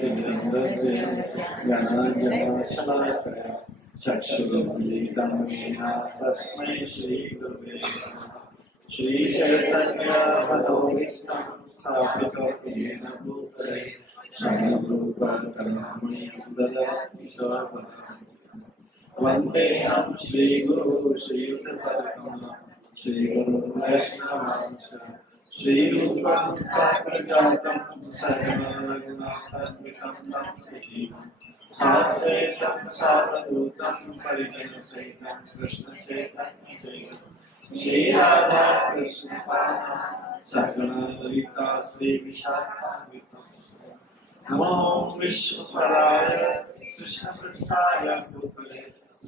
ज्ञानाञ्जनशलाकया ज्ञानाञ्जनशलाकया चक्षुरुन्मीलितं येन तस्मै श्रीगुरवे नमः। श्रीचैतन्यमनोभीष्टं स्थापितं येन भूतले स्वयं रूपं करुणामयं ददाति स्वपदम्। वन्देऽहं श्रीगुरु श्रीयुतपदकमलं श्रीगुरु वैष्णवांश श्रीरूपं साग्रजातं सकलगुणात्मकं तं सजीवं साद्वैतं सावधूतं परिजनसहितं कृष्णचैतन्यदेवं श्रीराधा कृष्णपादां सकलललिता श्रीविशाखान्वितं नमो विश्वपराय कृष्णप्रस्थाय भूतले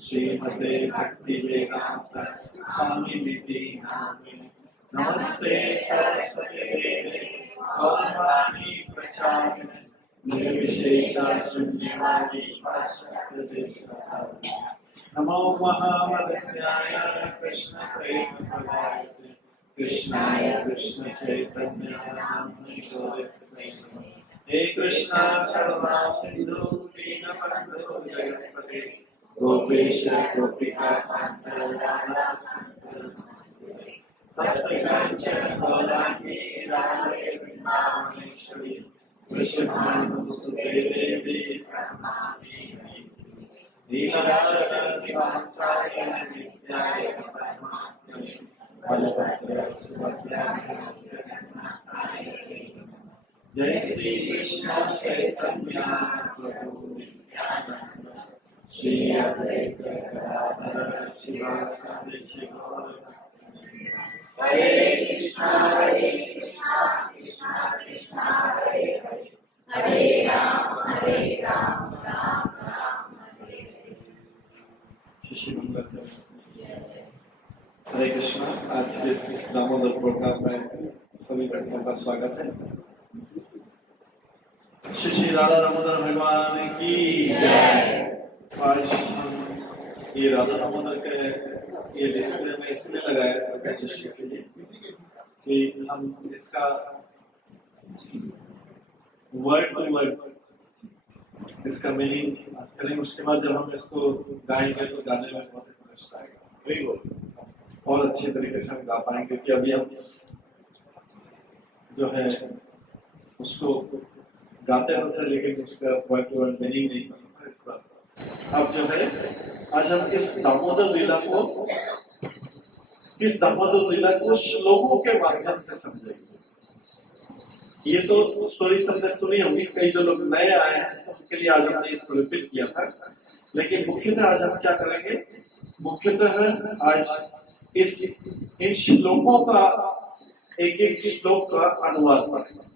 श्रीमते भक्तिवेदान्त स्वामिनिति नामिने नमस्ते सरस्वती देवे गौरवाणी प्रचारिणे निर्विशेषा शून्यवादी पाश्चात्यदेशतारिणे नमो महामदन्याय कृष्ण प्रेम प्रदायते कृष्णाय कृष्ण चैतन्य नाम्ने गौरस्मै नमः। हे कृष्णा करुणा सिंधु दीनबन्धु जगत्पते गोपेश गोपिका कांत राधा नमस्ते। तप्त कांचन गौरांगी राधे वृंदावनेश्वरी वृषभानुसुते देवी प्रणमामि। नीलाचलनिवासाय नित्याय परमात्मने बलभद्र सुभद्राय जगन्नाथाय जय श्री कृष्ण चैतन्य प्रभु नित्यानंद श्री अद्वैत गदाधर शिवासादि शिवगौर हरे कृष्णा कृष्णा कृष्णा हरे हरे हरे राम राम राम हरे हरे। श्री मंगल हरे कृष्णा। आज इस दामोदर प्रोग्राम में सभी भक्तों का स्वागत है। श्री राधा दामोदर भगवान की जय। आज ये राधा दामोदर के ये डिस्प्ले में इसलिए लगाया प्रकाशित के लिए कि हम इसका वर्ड टू वर्ड इसका मीनिंग करेंगे। उसके बाद जब हम इसको गाएंगे तो गाने में बहुत इंटरेस्ट आएगा और अच्छे तरीके से हम गा पाएंगे, क्योंकि अभी हम जो है उसको गाते रहते हैं लेकिन उसका वर्ड टू वर्ड मीनिंग नहीं करता। इस बात अब जो है आज हम इस दामोदर लीला को श्लोकों के माध्यम से समझेंगे। ये तो स्टोरी सबने सुनी होगी, कई जो लोग नए आए हैं तो उनके लिए आज हमने इसको रिपीट किया था, लेकिन मुख्यतः आज हम क्या करेंगे, मुख्यतः आज इन श्लोकों का एक एक श्लोक का अनुवाद पढ़ेंगे।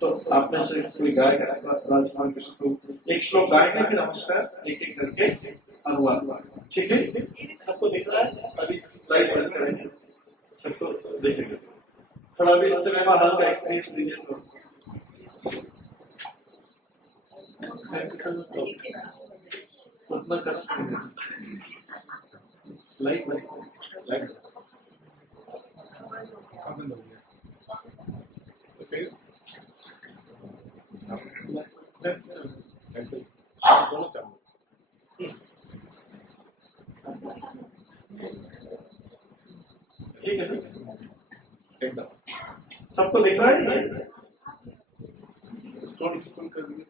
तो आप में से कोई गाएगा राजकुमार के श्लोक, एक श्लोक गाएंगे फिर हम उसका एक एक करके अनुवाद पढ़ेंगे। ठीक है, सबको दिख रहा है? अभी लाइव बंद करेंगे, सबको देखेंगे। थोड़ा भी सिनेमा हॉल का एक्सपीरियंस लीजिए तो उतना कष्ट नहीं है। लाइव ठीक है ना, एकदम सबको दिख रहा है ये स्टोरी सुन कर दिए।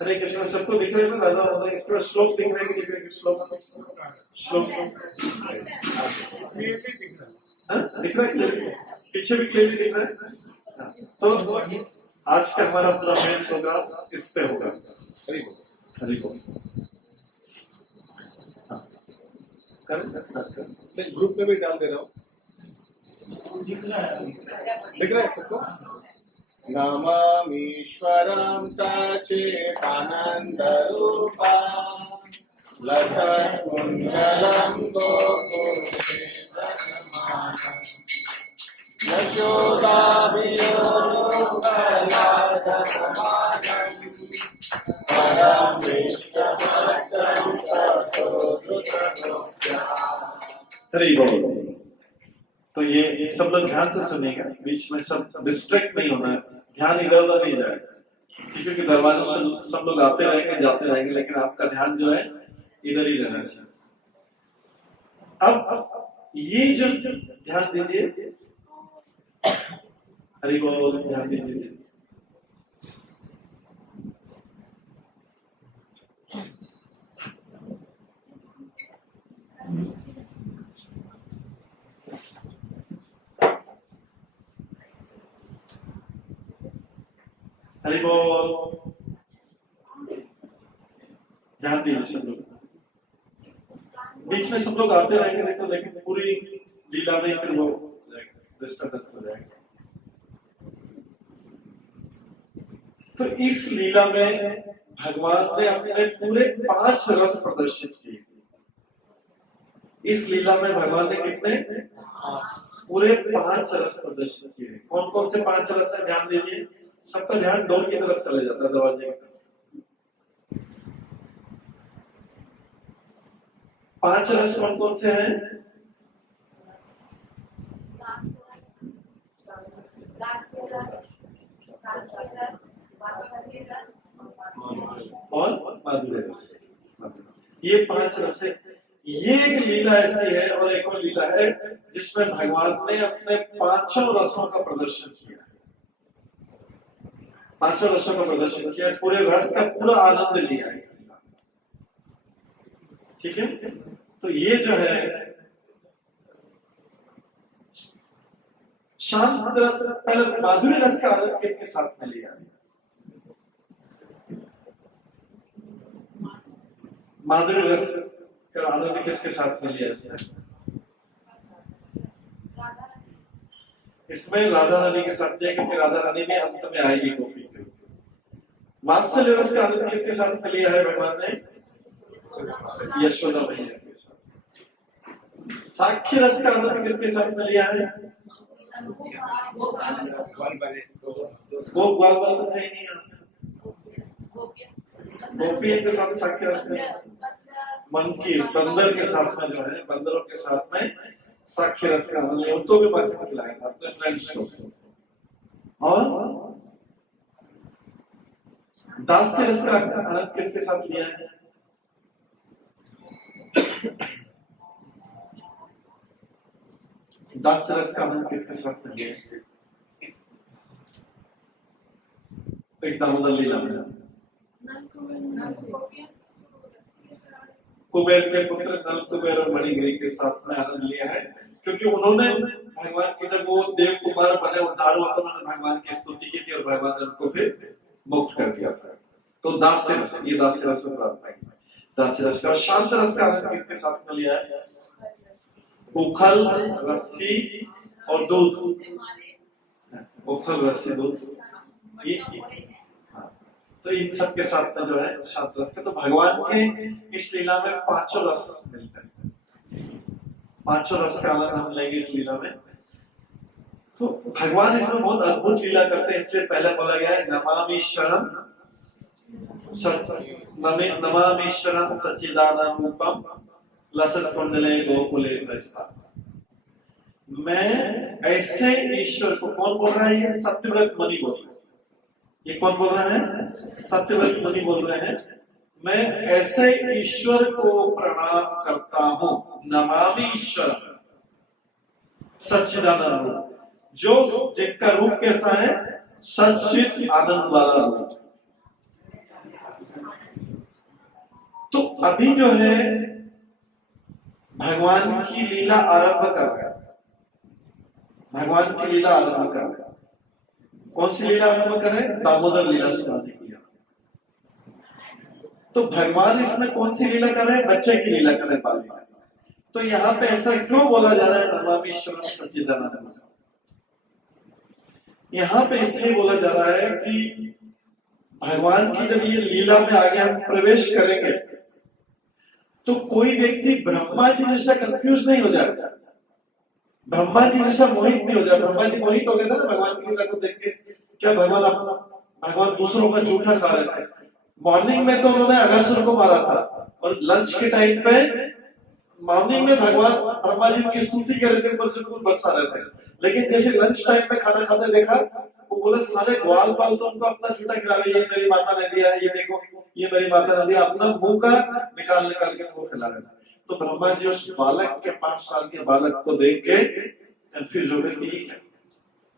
हरे कृष्ण, सबको दिख रहे हैं ना राधा माता? इसके बाद श्लोक दिख रहे हैं कि श्लोक दिख रहा है, पीछे भी क्लियरली दिख रहा है। तो आज का हमारा पूरा मेन प्रोग्राम इस पे होगा। हरि बोल, हरि बोल। ग्रुप में भी डाल दे रहा हूँ, दिख रहा है सबको? नमामीश्वरं सच्चिदानन्दरूपा लसत्कुण्डलं गोकुलेन्द्रसमानं यशोदाभियोगलादसमानं परं विष्टभक्तं ततोऽद्भुतगोप्या। हरि बोल। तो ये सब लोग ध्यान से सुनिएगा, बीच में सब डिस्ट्रैक्ट नहीं होना है, ध्यान इधर उधर नहीं जाएगा, क्योंकि दरवाजों से सब लोग आते रहेंगे जाते रहेंगे, लेकिन आपका ध्यान जो है इधर ही रहना चाहिए। अब ये जो ध्यान दीजिए, हरि बोल, ध्यान दीजिए। हरि बोल, ध्यान दीजिए सब लोग। बीच में सब लोग आते रहेंगे नहीं तो, लेकिन पूरी लीला में फिर वो डिस्टर्बेंस हो जाएगा। तो इस लीला में भगवान ने अपने पूरे 5 रस प्रदर्शित किए। इस लीला में भगवान ने कितने? पूरे 5 रस प्रदर्शित किए। कौन कौन से 5 रस है? ध्यान दीजिए, सबका ध्यान डोर की तरफ चले जाता है, दरवाजे की तरफ। 5 रस कौन कौन से हैं? और माधुर्य रस। ये 5 रस है। ये एक लीला ऐसी है, और एक और लीला है जिसमें भगवान ने अपने 5 रसों का प्रदर्शन किया। 5 रसों का प्रदर्शन किया, पूरे रस का पूरा आनंद लिया इस लीला। ठीक है, तो ये जो है शांत रस, पहले माधुर्य रस का आनंद किसके साथ में लिया? माधुर्य रस का आनंद किसके साथ में लिया? इसमें राधा रानी के साथ लिया, क्योंकि राधा रानी भी अंत में आएगी गोपी के। वात्सल्य रस का आनंद किसके साथ में लिया है भगवान ने? यशोदा मैया के साथ। साख्य रस का आनंद किसके साथ में लिया है? गोप ग्वाल तो थे ही नहीं यहाँ। गोपी के साथ साख्य रस में, मंकी बंदर के साथ में जो है, बंदरों के साथ में साख्य रस का आनंद लिया। उनको भी माखन खिलाया था अपने फ्रेंड्स को। और दास्य रस का आनंद किसके साथ लिया है? दास्य रस का आनंद किसके साथ लिया है? इस दामोदर लीला में कुबेर के पुत्र नल कुबेर और मणिग्रीव के साथ में आनंद लिया है, क्योंकि उन्होंने भगवान की, जब वो देव कुमार बने, उद्धार हुआ, तो उन्होंने भगवान की स्तुति की थी और भगवान ने उनको फिर मुक्त कर दिया था। तो दास्य रस, ये दास्य रस दास्य रस का। शांत रस का आनंद किसके साथ में लिया है? उखल, रस्सी और दूध। उखल, रस्सी, दूध, तो इन सब के साथ में जो है शांत रस का। तो भगवान के इस लीला में 5 रस मिलते हैं। 5 रस का आनंद हम लेंगे इस लीला में। तो भगवान इसमें बहुत अद्भुत लीला करते हैं, इसलिए पहले बोला गया है नमामि शरणम नमामि शरणम सच्चिदानंद रूपम लसत कुंडले गोकुले ब्रजभार। मैं ऐसे ईश्वर को, कौन बोल रहा है? ये सत्यव्रत मुनि बोल रहे हैं। ये कौन बोल रहा है? सत्यव्रत मुनि बोल रहे हैं। मैं ऐसे ईश्वर को प्रणाम करता हूं, नमामि ईश्वर सच्चिदानंद रूप, जो जिनका रूप कैसा है? सच्चिद आनंद वाला रूप। तो अभी जो है भगवान की लीला आरंभ कर रहे हैं। भगवान की लीला आरंभ कर रहे हैं। कौन सी लीला आरंभ करें? दामोदर लीला सुनाने की। तो भगवान इसमें कौन सी लीला कर रहे हैं? बच्चे की लीला कर रहे हैं, बाल लीला। तो यहाँ पे ऐसा क्यों बोला जा रहा है नमामि ईश्वरम सच्चिदानंद? यहाँ पे इसलिए बोला जा रहा है कि भगवान की जब ये लीला में आगे हम प्रवेश करेंगे तो कोई व्यक्ति ब्रह्मा जी जैसा कंफ्यूज नहीं हो जाएगा, ब्रह्मा जी जैसा मोहित नहीं हो जाएगा। ब्रह्मा जी मोहित हो गए थे ना भगवान की लीला को देख के। क्या भगवान दूसरों का जूठा खा रहे थे। मॉर्निंग में तो उन्होंने अगासुर को मारा था, और लंच के टाइम पे मॉर्निंग में भगवान ब्रह्मा जी की स्तुति कर रहे थे, ऊपर से फूल बरसा रहे थे। लेकिन जैसे लंच टाइम में खाना खाते देखा वो बोले सारे ग्वाल पाल तो उनको अपना छूटा खिला रहे, ये मेरी माता ने दिया, ये देखो ये मेरी माता ने दिया, अपना मुंह का निकाल निकाल के वो खिला रहे। तो ब्रह्मा जी उस बालक के 5 साल के बालक को देख के कंफ्यूज हो गए कि ये क्या,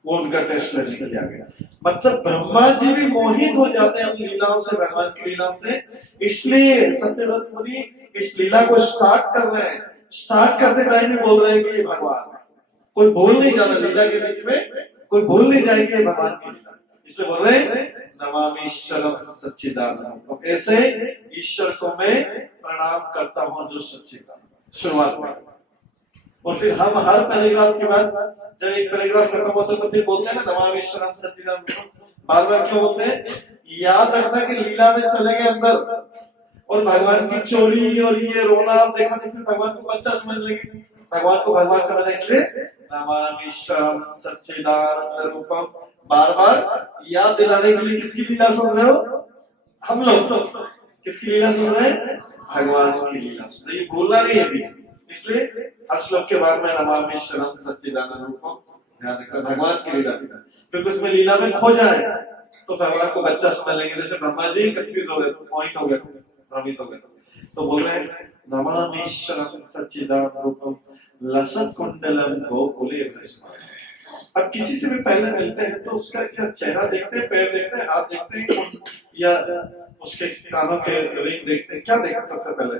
वो उनका टेस्ट लेने के लिए आ गया। मतलब ब्रह्मा जी भी मोहित हो जाते हैं उन लीलाओं से, भगवान की लीला से। इसलिए सत्यव्रत मुनि इस लीला को स्टार्ट कर रहे हैं, स्टार्ट करते टाइम ही बोल रहे हैं कि ये भगवान है, कोई भूल नहीं जाना, लीला के बीच में कोई भूल नहीं जाएगी ये भगवान की लीला, इसलिए बोल रहे हैं नमामि ईश्वरम सच्चिदानंदम, ऐसे ईश्वर को मैं प्रणाम करता हूं जो सच्चिदानंद, शुरुआत में। और फिर हम हर पैराग्राफ के बाद जब एक पैराग्राफ खत्म होता है तो फिर बोलते हैं ना नमामि ईश्वरम सच्चिदानंदम, बार बार क्यों बोलते हैं? याद रखना कि लीला में चले गए अंदर और भगवान की चोरी और ये रोना देखा तो फिर भगवान को बच्चा समझ लेंगे, भगवान को भगवान समझने, इसलिए नमामि ईश्वरम सच्चिदानंद रूपम बार बार याद दिलाने के लिए। किसकी लीला सुन रहे हो? हम लोग किसकी लीला सुन रहे हैं? भगवान की लीला सुन रहे, ये भूलना नहीं है बीच में। इसलिए हर श्लोक के बाद में नमामि ईश्वरम सच्चिदानंद रूपम ध्यान रखना, भगवान की लीला सुना, क्योंकि उसमें लीला में खो जाए तो भगवान को बच्चा समझ लेंगे। जैसे ब्रह्मा जी कंफ्यूज हो गए, मोहित हो गए, भ्रमित हो गए, तो बोल रहे हैं नमामि ईश्वरम सच्चिदानंद रूपम लसत कुंडलम गोकुले वृषभाय। अब किसी से भी पहले मिलते हैं तो उसका क्या चेहरा देखते हैं, पैर देखते हैं, हाथ देखते हैं, या उसके कानों के रिंग देखते हैं, क्या देखते हैं सबसे पहले?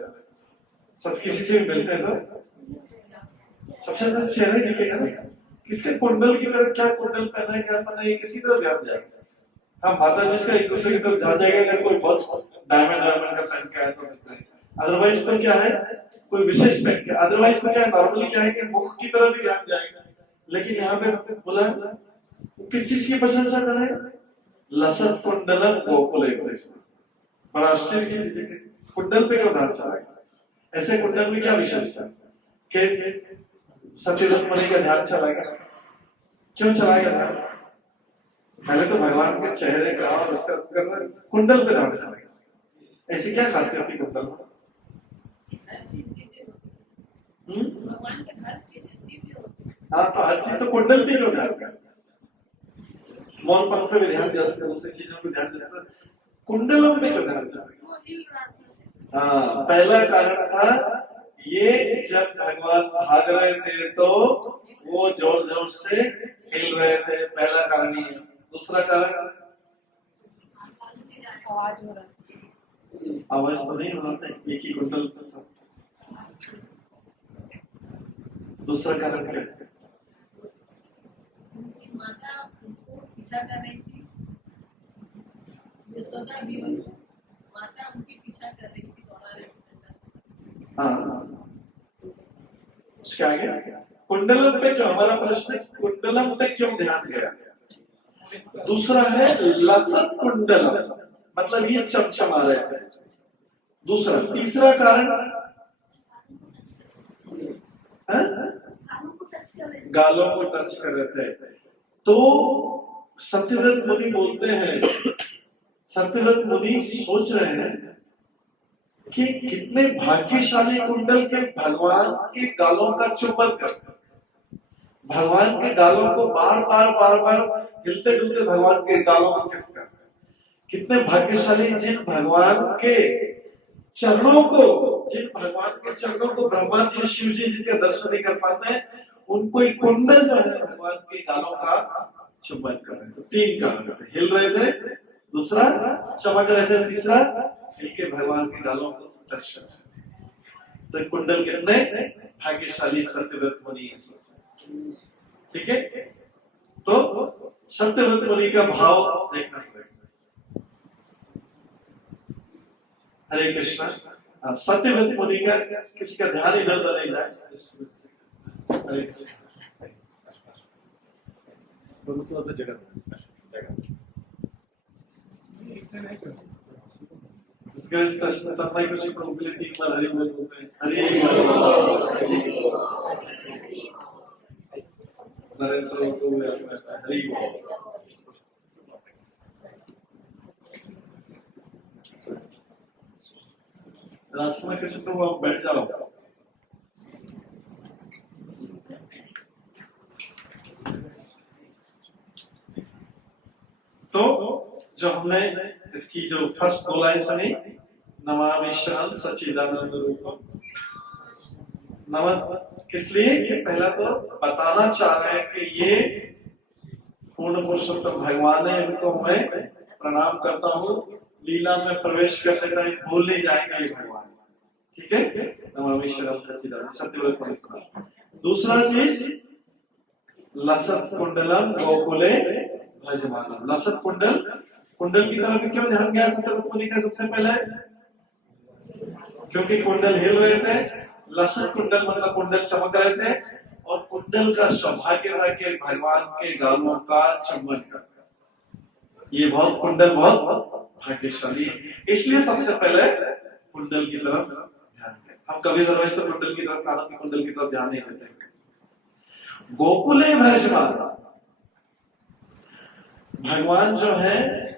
सब किसी से भी मिलते हैं तो सबसे ज्यादा चेहरा ही दिखेगा ना, किसके कुंडल की तरफ, क्या कुंडल पहना है, क्या पहना है, किसी तरफ ध्यान जाएगा। हाँ, माता जी का एक दूसरे की तरफ ध्यान जाएगा, अगर कोई बहुत डायमंड का पहन के आया तो मिलता है, अदरवाइज तो क्या है कोई विशेष पहन के, अदरवाइज तो क्या नॉर्मली क्या है कि मुख की तरफ भी ध्यान जाएगा। लेकिन यहाँ पे बोला किस चीज की प्रशंसा कर रहे हैं? लसत कुंडलम गोकुले वृषभाय। बड़ा आश्चर्य की चीज है, कुंडल पे क्यों ध्यान चला? ऐसे कुंडल में क्या विशेषता? कैसे सत्यव्रत मुनि का ध्यान चलाएगा? क्यों चलाएगा ध्यान? पहले तो भगवान के चेहरे का और उसका कुंडल पे ध्यान चलाएगा। ऐसी क्या खासियत थी कुंडल में? भगवान के हर चीज दिव्य होती है। हाँ, तो हर चीज तो कुंडल पे क्यों ध्यान कर? मोर पंख पे ध्यान दिया, दूसरी चीजों पे ध्यान दिया, कुंडलों पे क्यों ध्यान चलाएगा? हाँ, पहला कारण था ये जब भगवान भाग रहे थे तो वो जोर जोर से हिल रहे थे, पहला कारण ही है। दूसरा कारण आवाज हो रहा है, आवाज तो नहीं हो रहा था, एक ही कुंडल था। दूसरा कारण क्या है? उनकी माता उनको पीछा कर रही थी, यशोदा भी उनको, माता उनकी पीछा कर रही थी, दौड़ा रही थी। हाँ, उसके आगे कुंडलम पे क्यों, हमारा प्रश्न है कुंडलम पे क्यों ध्यान गया? दूसरा है लसत कुंडलम, मतलब ये चमचमा रहे थे। दूसरा, तीसरा कारण गालों को टच कर रहे थे। तो सत्यव्रत मुनि बोलते हैं, सत्यव्रत मुनि सोच रहे हैं कि कितने भाग्यशाली कुंडल के भगवान के गालों का चुंबन करते, भगवान के गालों को बार बार हिलते डुलते भगवान के गालों को किस करते। कितने भाग्यशाली जिन भगवान के चरणों को, जिन भगवान के चरणों को ब्रह्मा जी शिव जी जिनके दर्शन नहीं कर पाते हैं, उनको एक कुंडल जो है भगवान के गालों का चुंबन कर रहे थे। 3 कारण थे, हिल रहे थे, दूसरा चमक रहे थे, तीसरा हिल के भगवान के गालों को टच कर रहे थे। तो कुंडल कितने भाग्यशाली सत्यव्रत मुनि, ठीक है। तो सत्यव्रत मुनि का भाव देखना पड़ेगा। हरे कृष्णा। सत्यव्रत मुनि का किसी का ध्यान इधर उधर नहीं जाए। हरे कृष्ण तन्मय कृष्ण प्रभु के लिए 3 बार हरि बोल बोलते हैं। हरि नारायण सर्व प्रभु हरि। राजकुमार कृष्ण प्रभु आप बैठ जाओ। तो जो हमने इसकी जो फर्स्ट दो लाइन सुनी, नमामि शरणं सच्चिदानंद रूपम, नमः किस लिए कि पहला तो बताना चाह रहे हैं कि ये पूर्ण पुरुषोत्तम भगवान है, इनको मैं प्रणाम करता हूँ, लीला में प्रवेश करने टाइम भूल नहीं जाएगा ये भगवान, ठीक है। नमामि शरणं सच्चिदानंद सत्यव्रत पुरुषोत्तम। दूसरा चीज लसत कुंडलम गोकुले भजमानम। लसत कुंडल, कुंडल की तरफ क्यों ध्यान गया सत्यव्रत मुनि का सबसे पहले? क्योंकि कुंडल हिल रहे थे। लसत कुंडल मतलब कुंडल चमक रहे थे, और कुंडल का सौभाग्य था कि भगवान के गालों का चुंबन करता। ये बहुत कुंडल बहुत भाग्यशाली है, इसलिए सबसे पहले कुंडल की तरफ ध्यान दें। हम कभी दरवेश तो कुंडल की तरफ, कानों की कुंडल की तरफ ध्यान नहीं देते। गोकुले भ्रजमान, भगवान जो है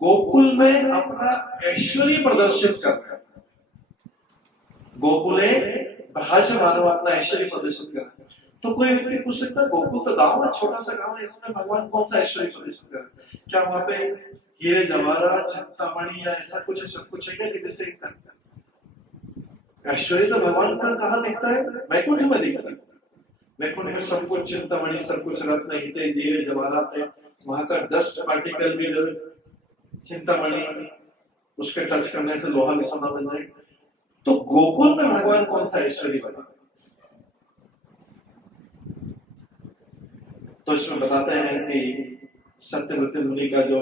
गोकुल में अपना ऐश्वर्य प्रदर्शित कर रहे हैं। गोकुले भ्रजमान अपना ऐश्वर्य प्रदर्शित कर रहे हैं। तो कोई व्यक्ति पूछ सकता है गोकुल तो गांव है, छोटा सा गांव है, इसमें भगवान कौन सा ऐश्वर्य प्रदर्शित कर रहे हैं? क्या वहां पे हीरे जवाहरात चिंतामणि या ऐसा कुछ है, सब कुछ है क्या कि जिससे ऐश्वर्य तो भगवान का कहाँ दिखता है? वैकुंठ में दिखता है। वैकुंठ में सब कुछ चिंतामणि, सब कुछ रत्न हीरे जवाहरात है। वहां का डस्ट पार्टिकल भी जो चिंतामणि, उसके टच करने से लोहा भी सोना बन जाएगा। तो गोकुल में भगवान कौन सा ऐश्वर्य बना? तो इसमें बताते हैं कि सत्यव्रत मुनि का जो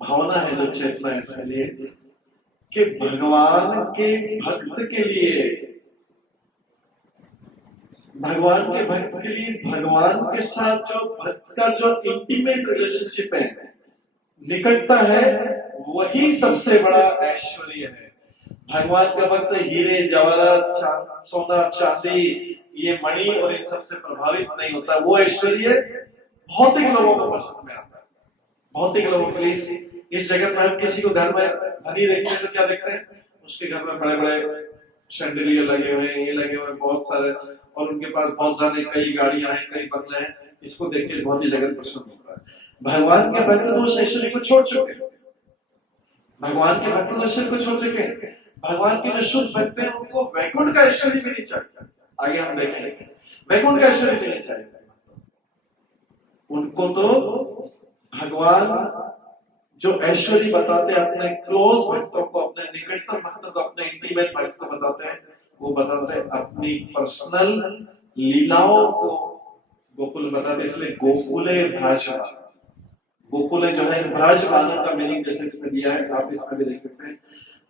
भावना है, जो चेतना है, इसलिए कि भगवान के भक्त के लिए, भगवान के भक्त के लिए भगवान के साथ जो भक्त का जो इंटीमेट रिलेशनशिप है, निकटता है, वही सबसे बड़ा ऐश्वर्य है। भगवान का भक्त हीरे जवाहरात सोना चांदी ये मणि और इन सबसे प्रभावित नहीं होता। वो ऐश्वर्य भौतिक लोगों को पसंद में आता है। भौतिक लोगों के लिए इस जगत में हम किसी को घर में धनी देखते हैं तो क्या देखते हैं? उसके घर में बड़े बड़े शैंडलियर लगे हुए हैं, ये लगे हुए हैं बहुत सारे, और उनके पास बहुत सारे कई गाड़ियां हैं, कई बंगले हैं। इसको देख के बहुत ही जगत पसंद होता है। भगवान के भक्त तो उस ऐश्वर्य को छोड़ चुके हैं। भगवान के भक्त ऐश्वर्य को छोड़ चुके हैं। भगवान के जो शुद्ध भक्त हैं उनको वैकुंठ का ऐश्वर्य भी नहीं चाहिए। आगे हम देखेंगे वैकुंठ का ऐश्वर्य भी नहीं चाहिए उनको। तो भगवान जो ऐश्वर्य बताते हैं अपने क्लोज भक्तों को, अपने निकटतम भक्तों को, अपने इंटीमेट भक्त को बताते हैं, वो बताते हैं अपनी पर्सनल लीलाओं को गोकुल बताते। इसलिए गोकुले भ्रजमान, गोकुले जो है भ्रजमान का मीनिंग जैसे इसमें दिया है, आप इसमें भी देख सकते हैं।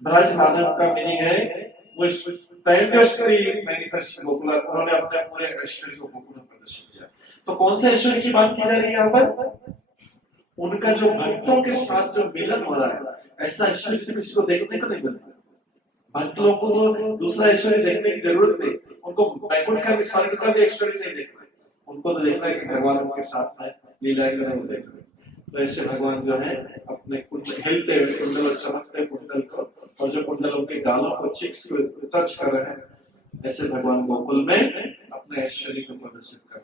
भ्रजमान का मीनिंग है वो मैनिफेस्ट गोकुल, उन्होंने अपने पूरे ऐश्वर्य को गोकुल में प्रदर्शित किया। तो कौन से ऐश्वर्य की बात की जा रही है यहाँ पर? उनका जो भक्तों के साथ जो मिलन हो रहा है, ऐसा ऐश्वर्य तो किसी को देखने को नहीं मिलता। भक्त लोगों को तो दूसरा ऐश्वर्य देखने की जरूरत नहीं, उनको वैकुंठ का भी स्वर्ग का भी ऐश्वर्य नहीं देखना है, उनको तो देखना है कि भगवान उनके साथ में लीला करें, वो देख रहे। तो ऐसे भगवान जो है अपने हिलते हुए कुंडल और चमकते कुंडल को, और जो कुंडल उनके गालों को चिक्स को टच कर रहे हैं, ऐसे भगवान गोकुल में अपने ऐश्वर्य को प्रदर्शित कर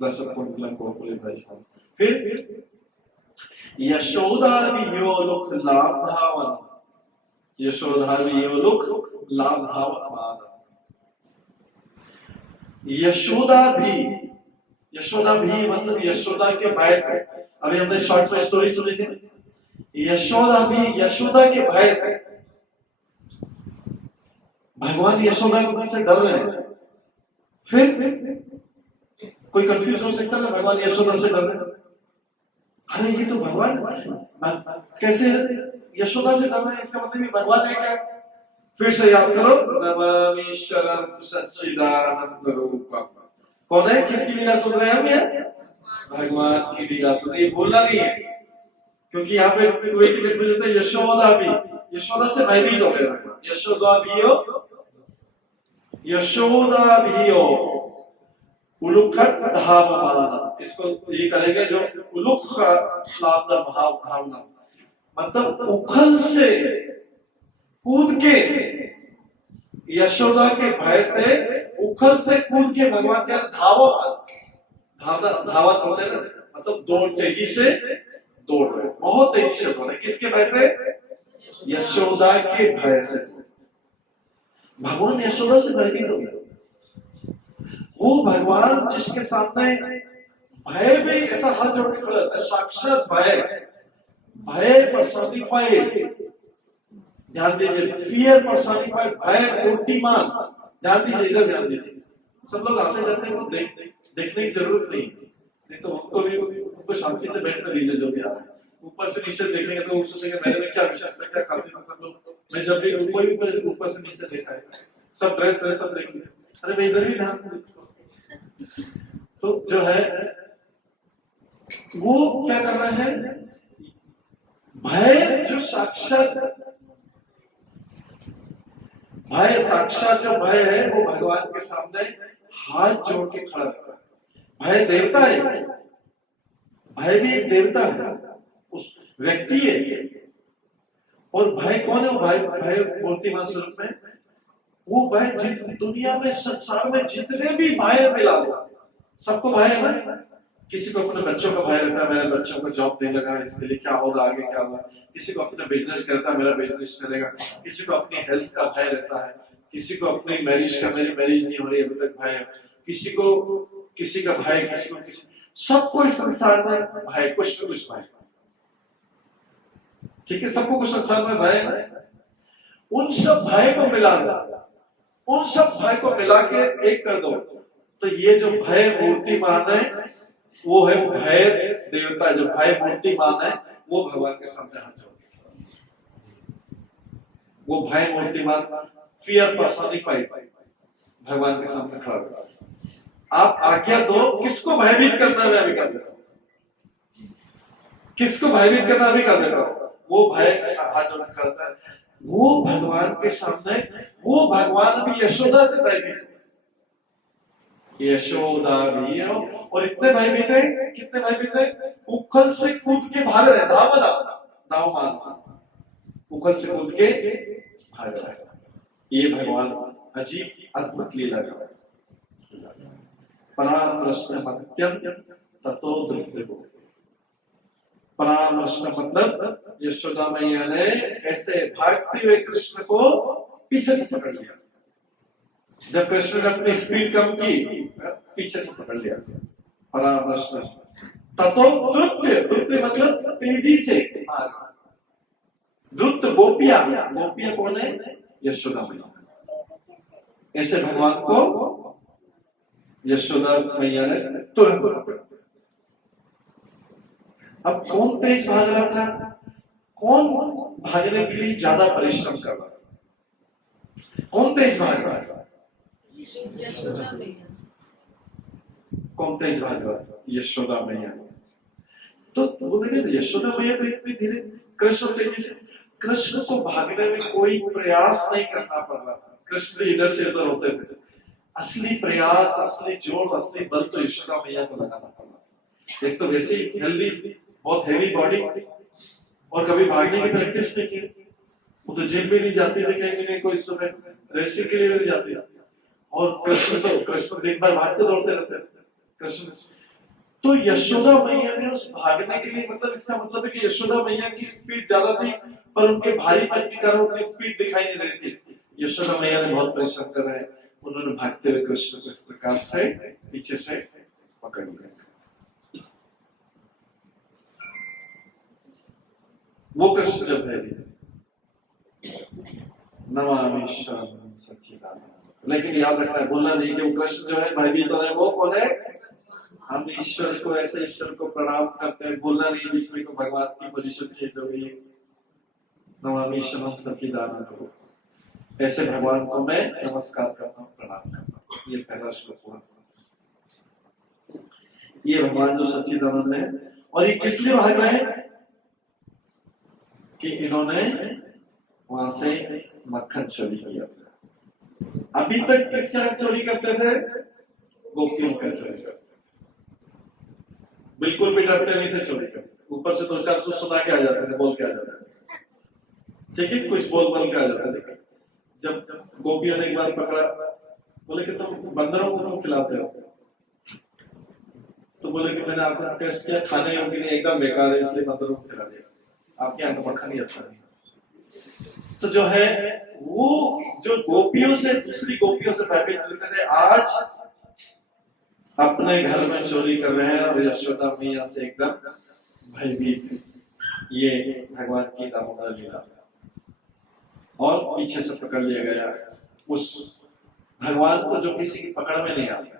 रसद कुंडलम गोकुले भजमान। फिर यशोदा वियो लुक लाभधावन, यशोदा वियो लुक लाभधावन। यशोदा भी, यशोदा भी मतलब यशोदा के भय से। अभी हमने शॉर्ट में स्टोरी सुनी थी, यशोदा भी यशोदा के भय से। भगवान यशोदा से डर रहे हैं। फिर कोई कंफ्यूज हो सकता है, भगवान यशोदा से डर रहे हैं, अरे ये तो भगवान कैसे यशोदा से डर रहे हैं, इसका मतलब भगवान है क्या? फिर से याद करो, नमामि शरणं सच्चिदानंद रूपम। कौन है, किसकी लीला सुन रहे हैं हम? ये भगवान की लीला सुन, ये भूलना नहीं है, क्योंकि यहाँ पे कोई यशोदा भी, यशोदा से भयभीत हो गए। यशोदा भीयो, यशोदा भीयो उलुखत धावमान। इसको ये करेंगे जो उलुख लाभ भावना, मतलब उखल से कूद के, यशोदा के भय से उखल से कूद के भगवान के धावत होते ना, मतलब दौड़, तेजी से दौड़ रहे, बहुत तेजी से दौड़ रहे। किसके भय से? यशोदा के भय से। भगवान यशोदा से भयभीत हो गए। वो भगवान जिसके सामने भय भी ऐसा हाथ जोड़ के खड़ा था, साक्षात भय, भय पर्सोनिफाइड, ध्यान दीजिए, फियर पर्सोनिफाइड, भय मूर्तिमान। ध्यान दीजिए, इधर ध्यान दीजिए। सब लोग आते जाते हैं, देखने की जरूरत नहीं तो उनको भी, उनको शांति से बैठने दीजिए। जो भी आ रहे हैं ऊपर से नीचे देखेंगे तो सोचेंगे मेरे में क्या विशेष है, क्या खासियत है। सब लोग, मैं जब भी कोई भी ऊपर से नीचे देखा है, सब ड्रेस है, सब देखेंगे, अरे मैं इधर भी ध्यान दे। तो जो है वो क्या कर रहे हैं? भय जो साक्षात, भय साक्षात जो भय है वो भगवान के सामने हाथ जोड़ के खड़ा रहता है। भय देवता है, भय भी एक देवता है, उस व्यक्ति है। और भय कौन है? भय मूर्तिमान स्वरूप में वो भय दुनिया में, संसार में जितने भी भय मिला लो, सबको भय है ना। किसी को अपने बच्चों का भय रहता है, मेरे बच्चों को जॉब नहीं लगा, इसके लिए क्या होगा, आगे क्या होगा। किसी को अपना बिजनेस करता है, मेरा बिजनेस चलेगा। किसी को अपनी हेल्थ का भय रहता है, किसी को अपनी मैरिज का, मेरी मैरिज नहीं हो रही अभी तक भय है, किसी को किसी का भय, किसी को किसी, सबको इस संसार में भय, कुछ न कुछ भय। ठीक है, सबको कुछ संसार में भय है। उन सब भय को मिला दो, उन सब भय को मिला के एक कर दो, तो ये जो भय मूर्तिमान है वो है भय देवता। जो भय मूर्तिमान है वो भगवान के सामने हाथ जोड़, वो भय मूर्तिमान, फियर पर्सोनिफाइड, भगवान के सामने खड़ा है। आप आज्ञा दो, किसको भयभीत करना है मैं अभी कर देता हूं, किसको भयभीत करना अभी कर देता हूं। वो भय हाथ जोड़ करता है, वो भगवान के सामने, वो भगवान भी यशोदा से भयभीत, यशोदा भी, और इतने भयभीत है, कितने भयभीत है, उखल से कूद के भाग रहे, दाव मान, उखल से कूद के भाग रहे। ये भगवान अजीब अद्भुत लीला का परामृष्ट मत्यम ततो द्रुपदो। परामृष्ट मतलब यशोदा मैया ने ऐसे भागते हुए कृष्ण को पीछे से पकड़ लिया। जब कृष्ण ने अपनी स्पीड कम की, पीछे से पकड़ लिया। परामृष्ट ततो द्रुत मतलब तेजी से भाग। द्रुत गोपिया, गोपिया कौन है? यशोदा मैया। ऐसे भगवान को यशोदा मैया ने तुरंत पकड़। अब कौन तेज भाग रहा था? कौन भागने के लिए ज्यादा परिश्रम कर रहा था? कौन तेज भाग रहा था? कौन तेज भाग रहा था? यशोदा मैया। तो वो देखिए, यशोदा मैया तो इतनी धीरे, कृष्ण तेजी से, कृष्ण को भागने में कोई प्रयास नहीं करना पड़ रहा था। कृष्ण इधर से उधर होते थे। असली प्रयास, असली जोर, असली बल तो यशोदा मैया को लगाना पड़ रहा। एक तो वैसे ही हेल्दी, बहुत हेवी बॉडी, और कभी भागने की प्रैक्टिस नहीं की, वो तो जिम भी नहीं जाती थी, कहीं नहीं, कोई सुबह रेसिंग के लिए भी नहीं जाती। और कृष्ण दिन भर भागते दौड़ते रहते कृष्ण। तो यशोदा मैया ने उस भागने के लिए, मतलब इसका मतलब है कि यशोदा मैया की स्पीड ज्यादा थी, पर उनके भारीपन के कारण उनकी स्पीड दिखाई नहीं दे रही थी। यशोदा मैया ने बहुत परिश्रम कर रहे हैं, उन्होंने भागते हुए कृष्ण को इस प्रकार से पीछे से पकड़ लिया। वो कृष्ण जब है नमामीश्वरम सच्चिदानंद। लेकिन याद रखना है, बोलना नहीं कि वो कृष्ण जो है भयभीत हो रहे, वो कौन है? हम ईश्वर को, ऐसे ईश्वर को प्रणाम करते हैं। बोलना नहीं जिसमें को भगवान की पोजीशन चेंज हो गई। नमामीश्वरम सच्चिदानंद, ऐसे भगवान को मैं नमस्कार करता हूँ, प्रणाम करता हूँ। ये पहला श्लोक हुआ। ये भगवान जो सच्चिदानंद है, और ये किस लिए भाग रहे हैं? कि इन्होंने वहां से मक्खन चोरी किया। अभी तक किसका चोरी करते थे? गोपियों का चोरी करते, बिल्कुल भी डरते नहीं थे चोरी करते। ऊपर से 2-4 सुना के आ जाते थे, बोल के आ जाते थे, ठीक है, कुछ बोल के आ जाते थे। जब गोपियों ने एक बार पकड़ा, बोले कि तुम बंदरों को क्यों खिलाते हो? तो तो बोले कि मैंने आपको टेस्ट किया, खाने योग्य नहीं, एकदम बेकार है, इसलिए बंदरों को खिला दिया, आपके यहाँ का मक्खन ही अच्छा नहीं। तो जो है वो जो गोपियों से दूसरी गोपियों से भयभीत होते थे, आज अपने घर में चोरी कर रहे हैं और यशोदा मैया से एकदम भयभीत है। ये भगवान की दामोदर लीला। और पीछे से पकड़ लिया गया उस भगवान को जो किसी की पकड़ में नहीं आता,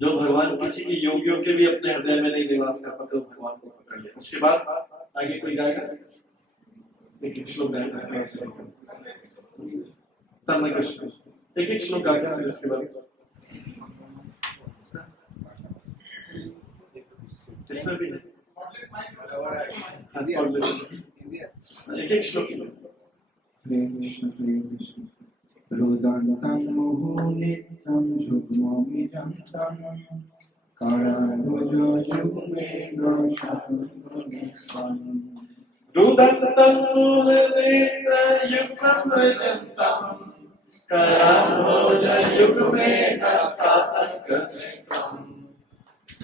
जो भगवान किसी की योगियों के भी अपने हृदय में नहीं निवास कर पाते, भगवान को पकड़ लिया। उसके बाद आगे कोई गाएगा, एक श्लोक गाएगा, तन्मय कृष्ण एक श्लोक गाएगा, फिर इसके बाद इसमें भी एक श्लोक हरे कृष्ण रुदन्तं मुहुनित्यं जुग्ममिजन्तं कराभुजयुग्मेघशतुर्भुजं रुदन्तं मुहुनित्ययुग्ममृजन्तं कराभुजयुग्मेघशतुर्भुजं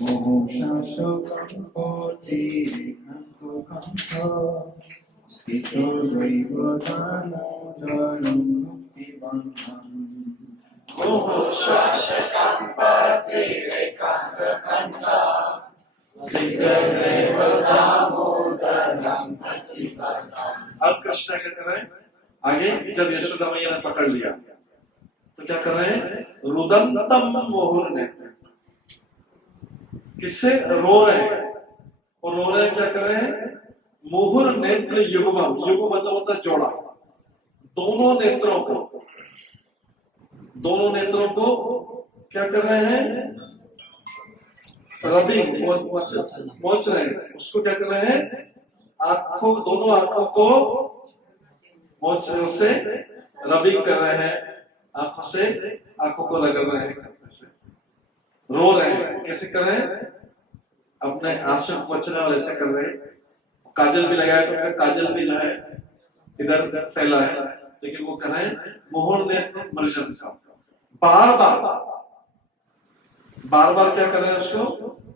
मोहशाशकं कोटि कण्ठकण्ठ स्थितो दैवदानोदरं भक्तिबन्धं मोहशाशकं अब कृष्ण क्या कर रहे हैं आगे, जब यशोदा मैया ने पकड़ लिया तो क्या कर रहे हैं, रुदन्तम मोहुर नेत्र, किससे रो रहे हैं, और रो रहे हैं क्या कर रहे हैं, मोहुर नेत्र युग्मम, युग्म मतलब होता है जोड़ा, दोनों नेत्रों को क्या कर रहे हैं, रबिंग मोच रहे हैं, उसको क्या कर रहे हैं, आंखों, दोनों आंखों को मोच से रबिंग कर रहे हैं, आंखों से आंखों को रगड़ रहे हैं, रो रहे हैं। कैसे कर रहे हैं, अपने आंसू पोंछने वाले से कर रहे हैं। काजल भी लगाया तो काजल भी जो है इधर फैला है, लेकिन वो कर रहे हैं मोहर नेत्र मर्जन का, बार बार क्या कर रहे हैं उसको,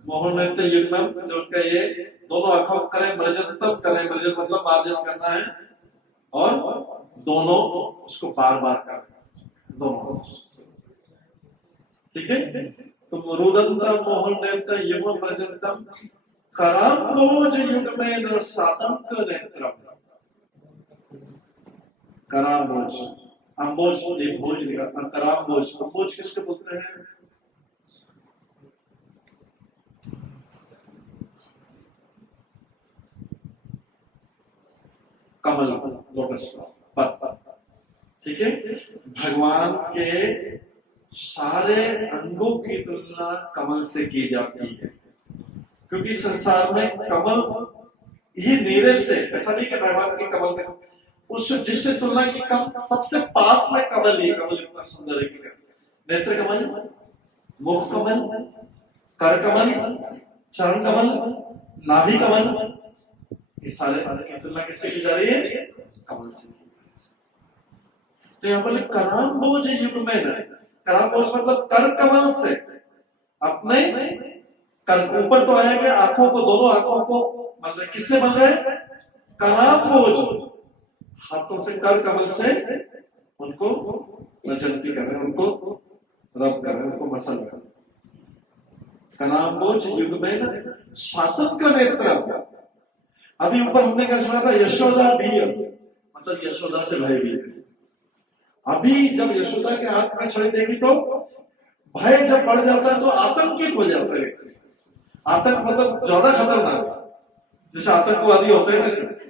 मोहर नेत्र युग्मम, जो उनका ये दोनों आंखों करें मर्जन, तब करें, मर्जन मतलब मार्जन करना है, और दोनों उसको बार बार कर रहे हैं, दोनों, ठीक है। तो रुदन्तं मोहर नेत्र युग्मम मर्जन्तं कराम्बोज युग्मेन सातंक नेत्रम, कराम्बोज, अम्बोज ये भोज लिखा, कराम्बोज, अम्बोज किसको बोलते हैं, कमल, लोटस पत्ता, ठीक है। भगवान के सारे अंगों की तुलना कमल से की जाती है, क्योंकि संसार में कमल ही नियरेस्ट है, ऐसा नहीं कि भगवान के कमल के उस जिससे तुलना की कम, सबसे पास में कमल ही, कमल इतना सुंदर है, नेत्र कमल, मुख कमल, कर कमल, चरण कमल, नाभि कमल, ये सारे की तुलना किससे की जा रही है, कमल से। तो यहाँ पर कराम्बोज युग्मेन, कराम्बोज मतलब कर कमल से, अपने कर ऊपर तो आया कि आंखों को, दोनों आंखों को मतलब किससे बन रहे हैं, कराम्बोज, हाथों से कर कमल से उनको मचलती कर रहे हैं, उनको रब कर रहे हैं, उनको मसल कर रहे हैं। कराम्बोज युग्मेन सातंक नेत्र, अभी ऊपर हमने क्या सुना था, यशोदा भी, मतलब यशोदा से भयभीत। अभी जब यशोदा के हाथ में छड़ी देखी तो भय जब बढ़ जाता है तो आतंकित हो जाता है। आतंक मतलब ज्यादा खतरनाक, जैसे आतंकवादी होते हैं ना,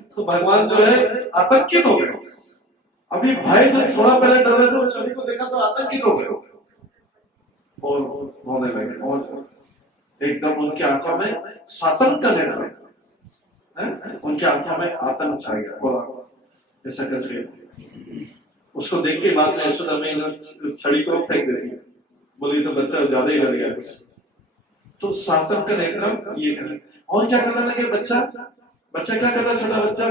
तो भगवान जो है आतंकित हो गए। अभी भय जो थोड़ा पहले डर रहे थे, छड़ी को देखा तो आतंकित हो गए और रोने लगे, और एकदम उनकी आंखों में शासन का नेत्र, उनकी आंखों में आतंक छा गया, ऐसा कर उसको देख के बाद में यशोदा मैया छड़ी को फेंक देती है, बोली तो बच्चा ज्यादा ही डर गया कुछ। तो शासन का नेत्र ये है। और क्या करने लगे, बच्चा क्या करता है, छोटा बच्चा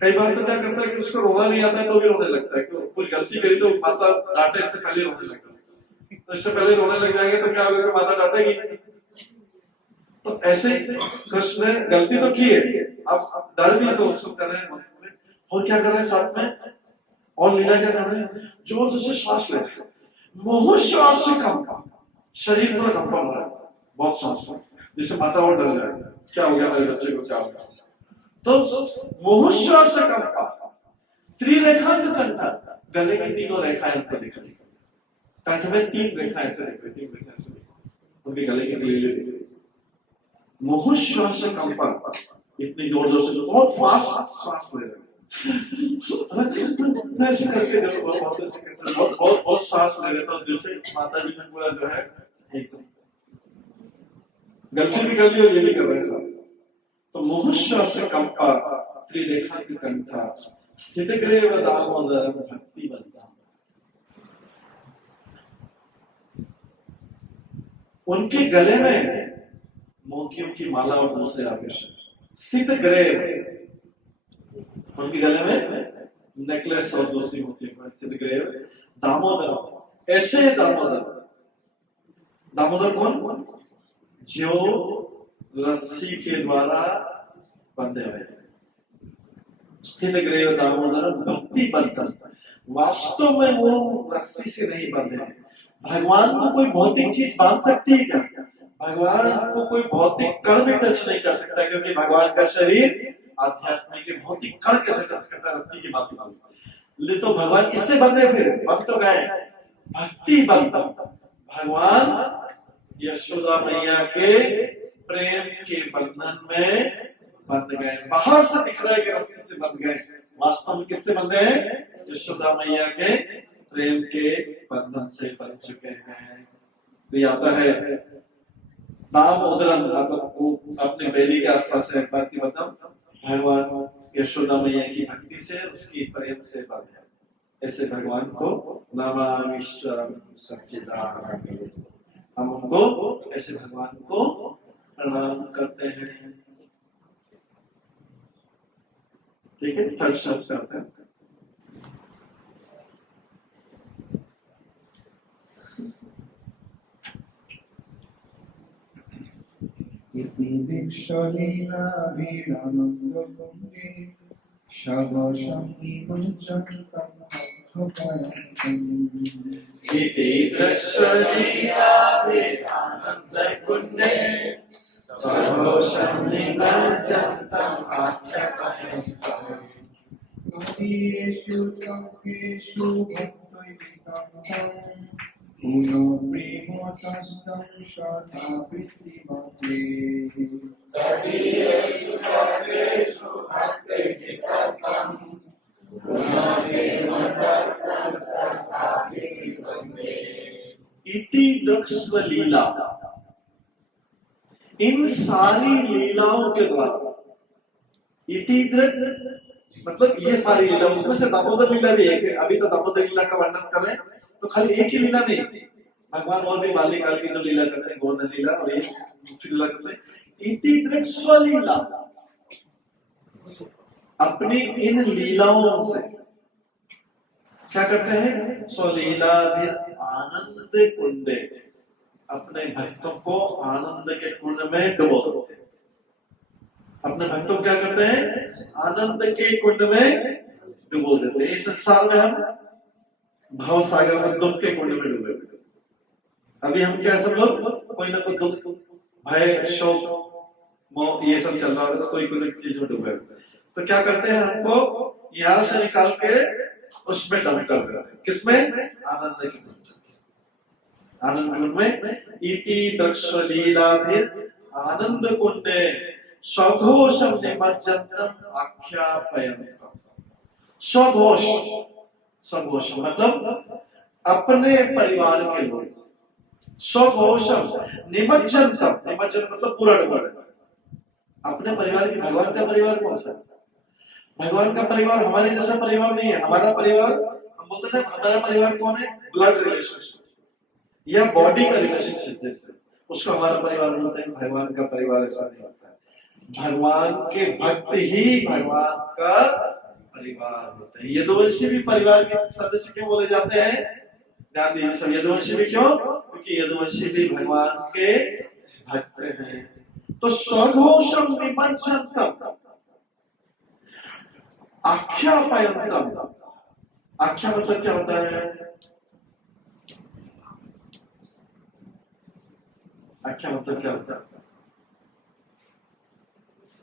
कई बार तो क्या करता है कि उसको रोना नहीं आता है तो भी रोने लगता है, कुछ गलती करी तो माता डांटे से पहले रोने लगता है, तो इससे पहले रोने लग जाएंगे तो क्या होगा कि माता डांटेगी। तो ऐसे कृष्ण ने गलती तो की है, अब डर भी तो उसको कर रहे हैं और क्या कर रहे हैं साथ में, और लीला क्या कर रहे हैं, जोर जोर से श्वास ले रहे हैं, मोह श्वास से कंपा, शरीर पूरा कंपन हो रहा है, बहुत सांस जिससे माता और डर जाएगी, क्या हो गया मेरे बच्चे को, क्या हो गया। तो मोह श्वास से कंपा, त्रिरेखांत कंठ, गले की तीनों रेखाएं उनको दिख रही, कंठ में 3 रेखाएं ऐसे दिख रही, 3 रेखाएं ऐसे उनके गले की गलीले दिख रही। मोह श्वास से कंपन, इतनी जोर जोर से, बहुत फास्ट श्वास ले रहे ऐसे करके बहुत सांस ले रहे थे, जिससे माता जी ने पूरा जो है एकदम गलती भी कर ली और ये भी कर रहे हैं। तो मोह श्वास से कंपा, त्रिरेखा की कंठा, स्थित ग्रेव दामोदर भक्ति बनता। उनके गले में मोतियों की माला और दूसरे आभूषण, स्थित ग्रेव, उनके गले में नेकलेस और दूसरी मोतियों का स्थित ग्रेव, दामोदर, ऐसे दामोदर, दामोदर कौन, जो रस्सी के द्वारा बंधे हुए, स्थित ग्रेव दामोदर भक्ति बंधन, वास्तव में वो रस्सी से नहीं बंधे हैं। भगवान को कोई भौतिक चीज बांध सकती है क्या, भगवान को कोई भौतिक कण भी टच नहीं कर सकता, क्योंकि भगवान का शरीर आध्यात्मिक के भौतिक कण कैसे टच करता है, रस्सी की बात ले। तो भगवान किससे बंधे, फिर भक्त तो गए भक्ति बंधन, भगवान यशोदा मैया के प्रेम के बंधन में बंध गए। बाहर से दिख रहा है कि रस्सी से बंध गए, वास्तव में किससे बंधे हैं, यशोदा मैया के प्रेम के बंधन से बंध चुके हैं। तो आता है दामोदरम, मतलब वो अपने बेली के आसपास है, भक्ति बंधन, भगवान यशोदा मैया की भक्ति से, उसकी प्रेम से बंधे। ऐसे भगवान को नमामीश्वरम सच्चिदानंद, हम उनको ऐसे भगवान को प्रणाम करते हैं। ठीक है, थर्ड शब्द करते हैं। इति दीक्षलीला वीरानन्दकुण्डे इति दक्षलीला वीरानन्दकुण्डे सर्वोषं निमज्जन्तम् आख्यापयन्तम्। कविषु तर्केषु भक्तैकं पुनो प्रेमोतस्तं शतावृत्तिमते। कविषु तर्केषु भक्तैकं पुनो प्रेमोतस्तं शतावृत्तिमते। इति दक्षलीला, इन सारी लीलाओं के द्वारा, इति मतलब ये सारी लीला, उसमें से दामोदर लीला भी एक है। अभी तो दामोदर लीला का वर्णन करें तो खाली एक ही लीला नहीं, भगवान और भी बाल्यकाल की जो लीला करते हैं, गोवर्धन लीला और ये मुख्य लीला करते हैं। इति स्वलीला, अपनी इन लीलाओं से क्या करते हैं, स्वलीला भी आनंद कुंडे, अपने भक्तों को आनंद के कुंड में डुबो देते हैं। अपने भक्तों क्या करते हैं, आनंद के कुंड में डुबो देते हैं। इस संसार में हम भाव सागर में दुख के कुंड में डूबे हुए। अभी हम क्या, सब लोग कोई ना कोई दुख, भय, शोक, मोह, ये सब चल रहा है, तो कोई कोई चीज में डूबे हुए। तो क्या करते हैं, हमको यहाँ से निकाल के उसमें डंप कर देते हैं। किसमें, आनंद के कुंड, आनंद कुंड में। इति दक्षलीलाभिर आनंद कुंडे स्वघोषम निमज्जन्तम् आख्यापयन्तम्। स्वघोष, स्वघोष मतलब अपने परिवार के लोग, स्वघोषम निमज्जन्तम्, निमज्जन मतलब पूरा डूबा देना। अपने परिवार की, भगवान का परिवार कौन सा, भगवान का परिवार हमारे जैसा परिवार नहीं है। हमारा परिवार, हम बोलते हैं हमारा परिवार कौन है, ब्लड रिलेशनशिप या बॉडी का रिलेशनशिप जैसे, उसको हमारा परिवार बोलते हैं। भगवान का परिवार ऐसा नहीं होता है। भगवान के भक्त ही भगवान का परिवार होते हैं। ये दो ऋषि भी परिवार के सदस्य क्यों बोले जाते हैं, ध्यान दीजिए सब यदुवंशी भी क्यों? क्योंकि यदुवंशी भी भगवान के भक्त हैं। तो स्वघोषम निमज्जन्तम आख्यापयन्तम। आख्या मतलब क्या होता है? आख्या मतलब क्या होता है?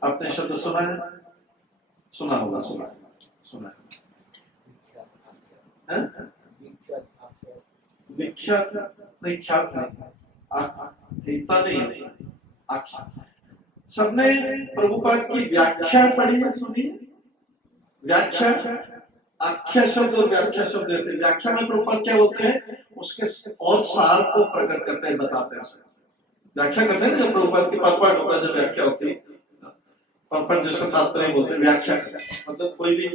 आपने शब्द सुना है? सुना होगा, सुना है। विख्यात नहीं, ख्यात नहीं, इतना नहीं है। आख्या सबने प्रभुपाद की व्याख्या पढ़ी है, सुनी है? व्याख्या, आख्या शब्द और व्याख्या शब्द ऐसे। व्याख्या में प्रभुपाद क्या बोलते हैं? उसके और सार को प्रकट करते हैं, बताते हैं। व्याख्या करते हैं ना, जब प्रभुपाद की परपट होता है, जब व्याख्या होती है, परपट जिसको तात्पर्य बोलते हैं, व्याख्या मतलब कोई भी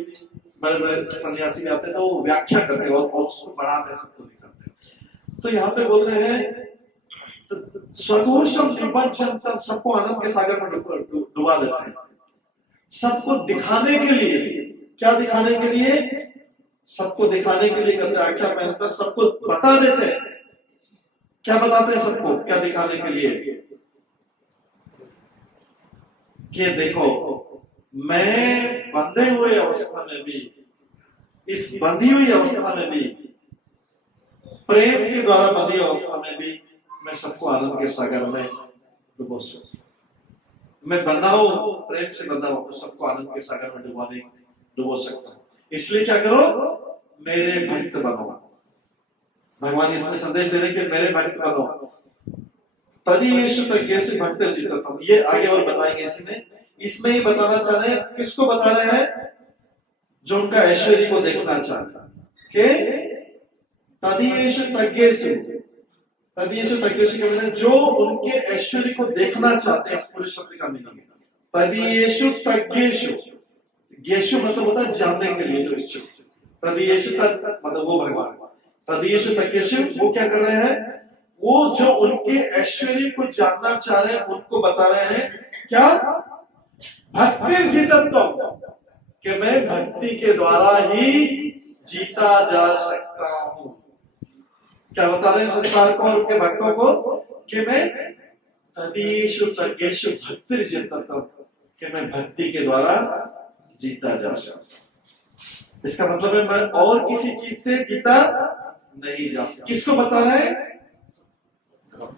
बड़े बड़े सन्यासी आते हैं तो वो व्याख्या करते हैं और उसको बढ़ाते हैं, सबको दिखाते हैं। तो यहाँ पे बोल रहे हैं तो स्वघोषम निमज्जन्तम, सबको आनंद के सागर में डुबा देते हैं। सबको दिखाने के लिए, क्या दिखाने के लिए? सबको दिखाने के लिए करते हैं आख्या पयंतम, सबको बता देते हैं। क्या बताते हैं सबको? क्या दिखाने के लिए? कि देखो मैं बंधे हुए अवस्था में भी, इस बंधी हुई अवस्था में भी, प्रेम के द्वारा बंधी अवस्था में भी मैं सबको आनंद के सागर में डुबो सकता हूं। मैं बंधा हूं, प्रेम से बंधा हूं, तो सबको आनंद के सागर में डुबो सकता हूं। इसलिए क्या करो? मेरे भक्त बनो। भगवान इसमें संदेश दे रहे कि मेरे भक्त बनो। तभी यीशु तक कैसे भक्त जीता था, ये आगे और बताएंगे। इसमें ही बताना चाह रहे हैं, किसको बता रहे हैं? जो उनका ऐश्वर्य को देखना चाहता है। तदीयेषु तज्ञेषु, तदीयेषु तज्ञेषु के मतलब जो उनके ऐश्वर्य को देखना चाहते हैं। इस पूरे शब्द का मीनिंग तदीयेषु तज्ञेषु, ज्ञेषु मतलब होता है जानने के लिए जो इच्छुक। तदीयेषु तक मतलब वो भगवान। तदीयेषु तज्ञेषु वो क्या कर रहे हैं? वो जो उनके ऐश्वर्य को जानना चाह रहे हैं उनको बता रहे हैं क्या? भक्ति जीतत्व, कि मैं भक्ति के द्वारा ही जीता जा सकता हूं। क्या बता रहे हैं संसार को और उनके भक्तों को? कि मैं तदीयेषु तज्ञेषु भक्ति जीतत्व, कि मैं भक्ति के द्वारा जीता जा सकता। इसका मतलब है मैं और किसी चीज से जीता नहीं जा सकता। किसको बता रहे हैं?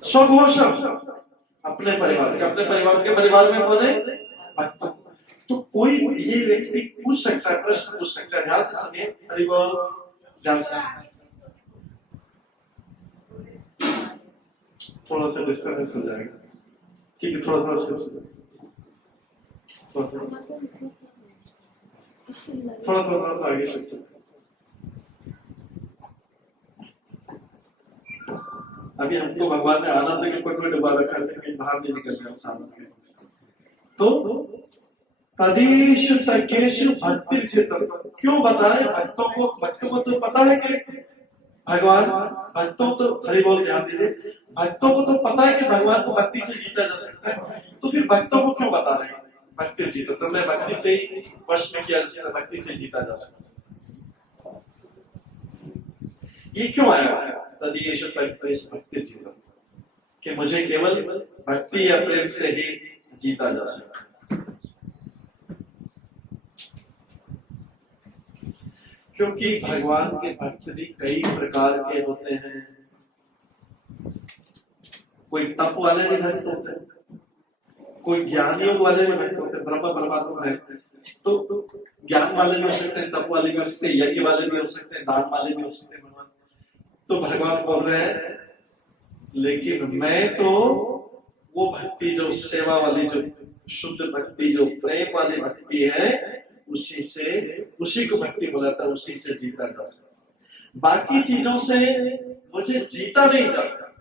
स्वघोषम, अपने परिवार के। अपने परिवार के परिवार में कौन है? भक्तों। तो कोई ये व्यक्ति पूछ सकता है, प्रश्न पूछ सकता है, ध्यान से सुनिए। हरि बोल, ध्यान से। थोड़ा सा डिस्टर्बेंस हो जाएगा, ठीक है? थोड़ा थोड़ा आगे सकते। अभी हमको भगवान ने आनंद के पट में डुबा रखा है, लेकिन बाहर नहीं निकल गया उस आनंद के। तो तदीयेषु तज्ञेषु भक्ति जीतत्व, क्यों बता रहे हैं? भक्तों को तो पता है कि भगवान, भक्तों तो हरि बोल, ध्यान दीजिए, भक्तों को तो पता है कि भगवान को भक्ति से जीता जा सकता है। तो फिर भक्तों को क्यों बता रहे हैं भक्ति जीतत्व? तो मैं भक्ति से ही वश में किया जा सकता, भक्ति से जीता जा सकता। ये क्यों आया है तदीयेषु तज्ञेषु भक्ति जीतत्व, कि मुझे केवल भक्ति या प्रेम से ही जीता जा सकता। क्योंकि भगवान के भक्त भी कई प्रकार के होते हैं। कोई तप वाले भी भक्त होते हैं, कोई ज्ञान योग वाले भी भक्त होते हैं, ब्रह्म परमात्मा है। तो ज्ञान वाले भी हो सकते हैं, तप वाले भी हो सकते हैं, यज्ञ वाले भी हो सकते हैं, दान वाले भी हो सकते हैं। भगवान तो भगवान बोल रहे हैं, लेकिन मैं तो वो भक्ति जो सेवा वाली, जो शुद्ध भक्ति, जो प्रेम वाली भक्ति है, उसी को भक्ति बोला था, उसी से जीता जा सकता। बाकी चीजों से मुझे जीता नहीं जा सकता।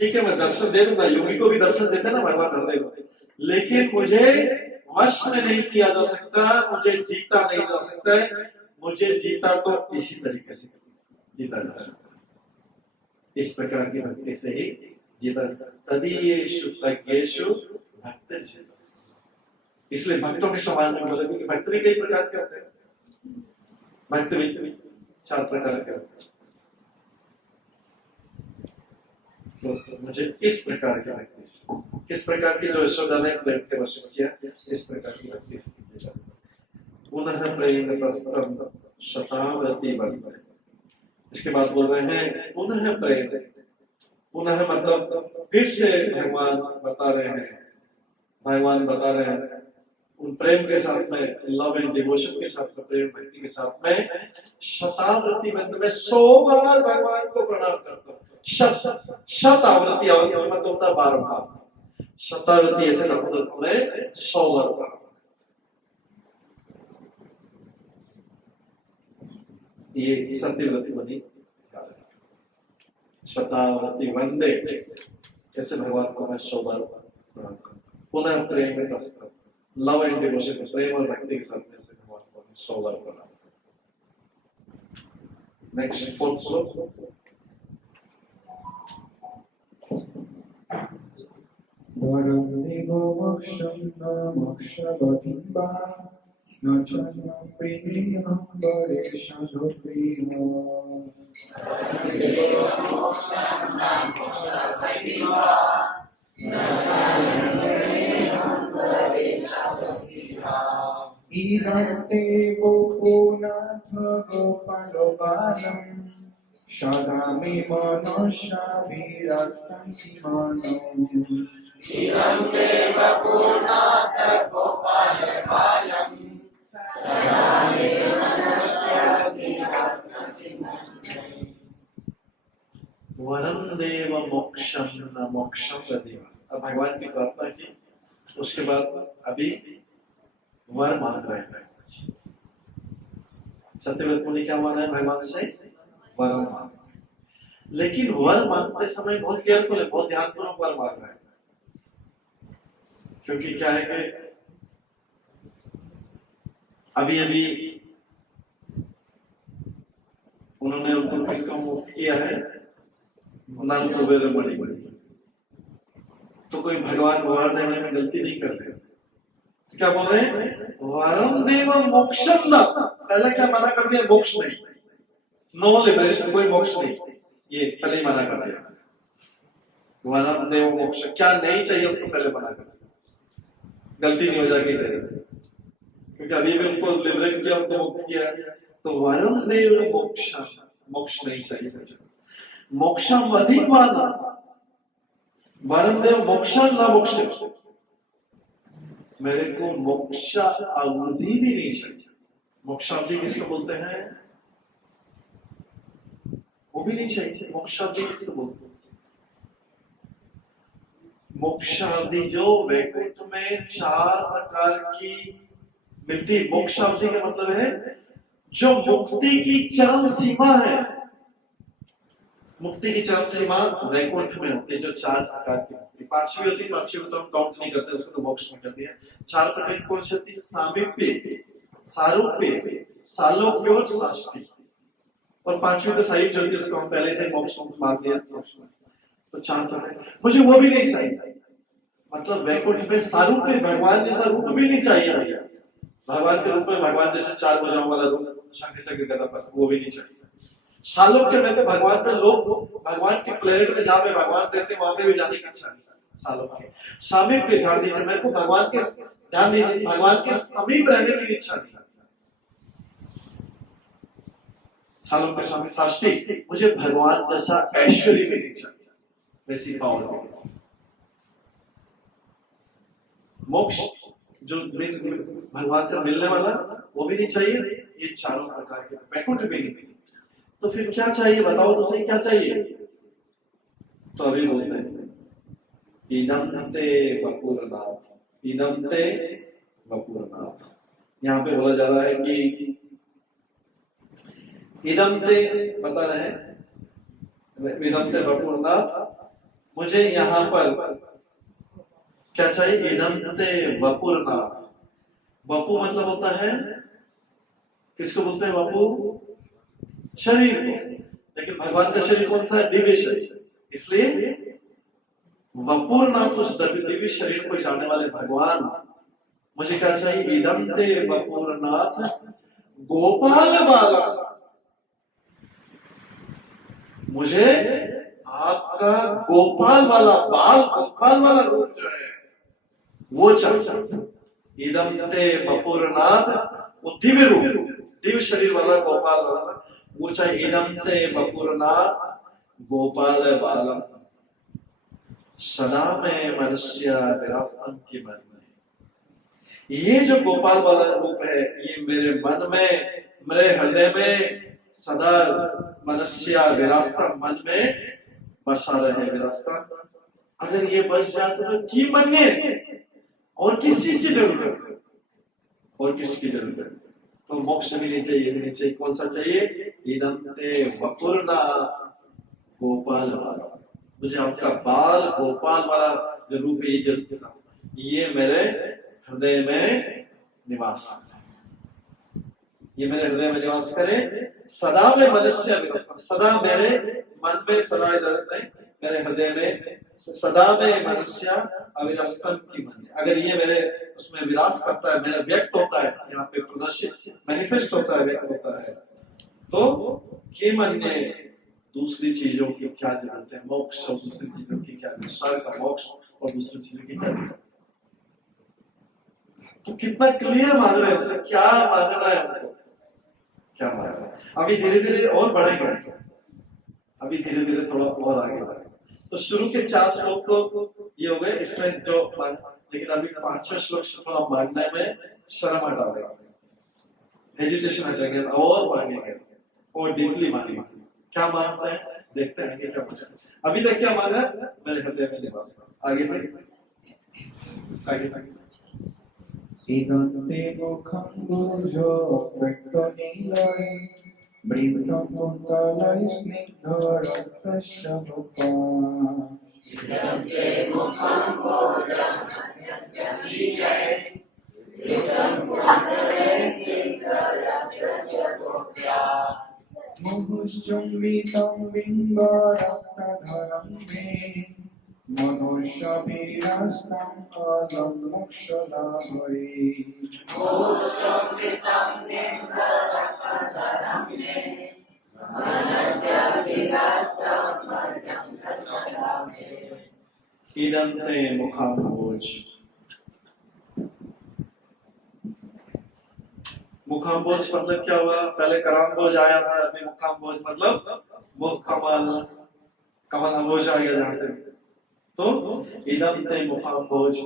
ठीक है, मैं दर्शन दे दूंगा, योगी को भी दर्शन देते ना भगवान हृदय को, लेकिन मुझे वश में नहीं किया जा सकता, मुझे जीता नहीं जा सकता है। मुझे जीता तो इसी तरीके से जीता जा सकता, इस प्रकार की भक्ति से ही जीता। तदीयेषु तज्ञेषु भक्ति जीता। इसलिए भक्तों के समाज में बोले कि भक्त भी कई प्रकार के होते हैं। भक्त भी 4 प्रकार के होते हैं। तो मुझे इस प्रकार के व्यक्ति से, किस प्रकार की जो यशोदा ने प्रेम के वश में किया, इस प्रकार की व्यक्ति से कीजिएगा। पुनः प्रेम तस्तम शतावृत्ति बल। इसके बाद बोल रहे हैं पुनः प्रेम, पुनः मतलब फिर से भगवान बता रहे हैं, भगवान बता रहे हैं उन प्रेम के साथ में, लव एंड डिवोशन के साथ में, प्रेम भक्ति के साथ में शतावृत्ति मतलब मैं 100 बार भगवान को प्रणाम करता हूँ। शतावृत्ति, आवृत्ति मतलब होता है बारंबार, शतावृत्ति ऐसे लफ्ज में 100 बार। ये सत्यव्रति बनी शतावृत्ति वंदे, ऐसे भगवान को मैं 100 बार प्रणाम करता हूँ। पुनः प्रेम में तस्कर, लव एंड डिवोशन, प्रेम और भक्ति के साथ में ऐसे भगवान को मैं 100 बार प्रणाम करता हूँ। नेक्स्ट 4th श्लोक। वरं देवो मोक्षं न मोक्षवतीं वा न च न प्रेमेऽहं वरेषाधुप्रियः। इदं ते गोपनाथ गोपालबालं सदा मे मनसाभिरस्तन्ति मनो। वरम देव मोक्षम न मोक्षम प्रदेव। अब भगवान की प्रार्थना की, उसके बाद अभी वर मांग रहे हैं। सत्यव्रत मुनि क्या मांग रहे हैं भगवान से? वर मांग। लेकिन वर मांगते समय बहुत केयरफुल है, बहुत ध्यानपूर्वक वर मांग रहे हैं। क्योंकि क्या है कि अभी अभी उन्होंने उनको किसका मुक्त किया है? मणि। तो कोई भगवान वर देने में गलती नहीं करते। क्या बोल रहे हैं? वरम देवम मोक्षम न। पहले क्या मना कर दिया? मोक्ष नहीं, नो लिबरेशन, कोई मोक्ष नहीं, ये पहले ही मना कर दिया। वरम देव मोक्ष क्या नहीं चाहिए उसको पहले मना कर दिया, गलती नहीं हो जाएगी क्योंकि अभी भी उनको लिबरेट किया, उनको मुक्त किया। तो वरम देव मोक्ष, मोक्ष नहीं चाहिए। मोक्षम अधिक माना, वरम देव मोक्षम न मोक्ष, मेरे को मोक्ष अवधि भी नहीं चाहिए। मोक्ष अवधि किसको बोलते हैं? वो भी नहीं चाहिए। मोक्ष अवधि किसको बोलते हैं? मोक्ष अवधि जो वैकुंठ में 4 प्रकार की मिलती। मोक्ष अवधि का मतलब है जो मुक्ति की चरम सीमा है। मुक्ति की चरम सीमा वैकुंठ में होती है, जो 4 प्रकार की मुक्ति। 5वीं होती है, 5वीं तो हम काउंट नहीं करते, उसको तो मोक्ष में कर दिया। 4 प्रकार की कौन सी होती? सामीप्य, सारूप्य, सालोक्य और साष्टी। और 5वीं तो सही चलती है, उसको हम पहले से मोक्ष में मान दिया। तो 4 प्रकार मुझे वो भी नहीं चाहिए। मतलब वैकुंठ में सारूप्य, भगवान जैसा रूप भी नहीं चाहिए भैया। भगवान के रूप में भगवान जैसे 4 भुजाओं वाला रूप, शंख चक्र गदा पर, वो भी नहीं चाहिए। सालोक्य में तो भगवान पे लोग, भगवान के प्लेनेट में जहां पे भगवान रहते वहां पे भी जाने की इच्छा नहीं। सालोक्य। सामीप्य, ध्यान दीजिए, मेरे को भगवान के, ध्यान दीजिए, भगवान के समीप रहने की इच्छा नहीं। सालोक्य, स्वामी, साष्टी, मुझे भगवान जैसा ऐश्वर्य भी नहीं चाहिए, वैसी पावर भी नहीं चाहिए। मोक्ष जो भगवान से मिलने वाला वो भी नहीं चाहिए। ये 4 प्रकार के वैकुंठ भी नहीं चाहिए। तो फिर क्या चाहिए? बताओ तो सही, क्या चाहिए? तो अभी बोलते हैं इदं ते वपुरनाथ, इदं ते वपुरनाथ। यहाँ पे बोला जा रहा है कि इदं ते, बता रहे हैं इदं ते वपुरनाथ, मुझे यहाँ पर क्या चाहिए? इदं ते वपुरनाथ। वपु मतलब होता है, किसको बोलते हैं वपु? शरीर को। लेकिन भगवान का शरीर कौन सा है? दिव्य शरीर। इसलिए वपुरनाथ, उस दिव्य शरीर को जानने वाले भगवान, मुझे क्या चाहिए? इदं ते वपुरनाथ गोपाल बाला, मुझे आपके आपका गोपाल वाला बाल गोपाल वाला रूप जो है वो चाहिए। इदम ते बपुरनाथ, वो दिव्य रूप, दिव्य शरीर वाला गोपाल वाला वो चाहिए। इदम ते बपुरनाथ गोपाल बालम सदा में मनुष्य विरासतम की मन में। ये जो गोपाल वाला रूप है ये मेरे मन में, मेरे हृदय में सदा मनुष्य विरासतम, मन में बसा रहे विरासता। अगर ये बस जाए तो की बनने और किस चीज की जरूरत है, और किसकी जरूरत है? तो मोक्ष भी नहीं चाहिए, नहीं चाहिए। कौन सा चाहिए? इदम ते वपुरना गोपाल वाला, मुझे आपका बाल गोपाल वाला जो रूप है ये मेरे हृदय में निवास, ये मेरे हृदय में निवास करे। सदा में मनुष्य, सदा मेरे मन में, सदा इधर नहीं, मेरे हृदय में सदा में मनुष्य अविरस्तम की मन। अगर ये मेरे उसमें विरास करता है, मेरा व्यक्त होता है, यहाँ पे प्रदर्शित मैनिफेस्ट होता है, व्यक्त होता है, तो ये मन ने दूसरी चीजों की क्या जरूरत है? मोक्ष और दूसरी चीजों की क्या, स्वर्ग का मोक्ष और दूसरी चीजों की क्या जरूरत? तो कितना क्लियर मांग रहे हैं उसे, क्या मांगना है हमको, क्या मांगना है? अभी धीरे धीरे और बढ़ेंगे, अभी धीरे धीरे थोड़ा और आगे बढ़ेंगे। तो शुरू के 4 श्लोक तो ये हो गए, इसमें जो लेकिन अभी 5-6 श्लोक से थोड़ा मांगने में शर्म हटा देगा, हेजिटेशन हटेंगे और मांगेंगे और डीपली मांगेंगे। क्या मांगते हैं देखते हैं कि क्या मांगते हैं। अभी तक क्या मांगा? मेरे हृदय में निवास। आगे आगे इदं ते मुखं भुजो व्यक्तनीलये मृतं कुन्तलय स्निग्धरक्तस्य मुखा। मुहुश्चुम्बितं बिम्बरक्तधरं मे मनुष्यविरस्तं पदं मोक्षलाभये। इदं ते मुखाम्बोज। मुखाम्बोज मतलब क्या हुआ? पहले कराम्बोज आया था, अभी मुखाम्बोज मतलब मुख कमल, कमल अम्बोज आ गया जहाँ पे। तो इदम ते मुखाम्बोज,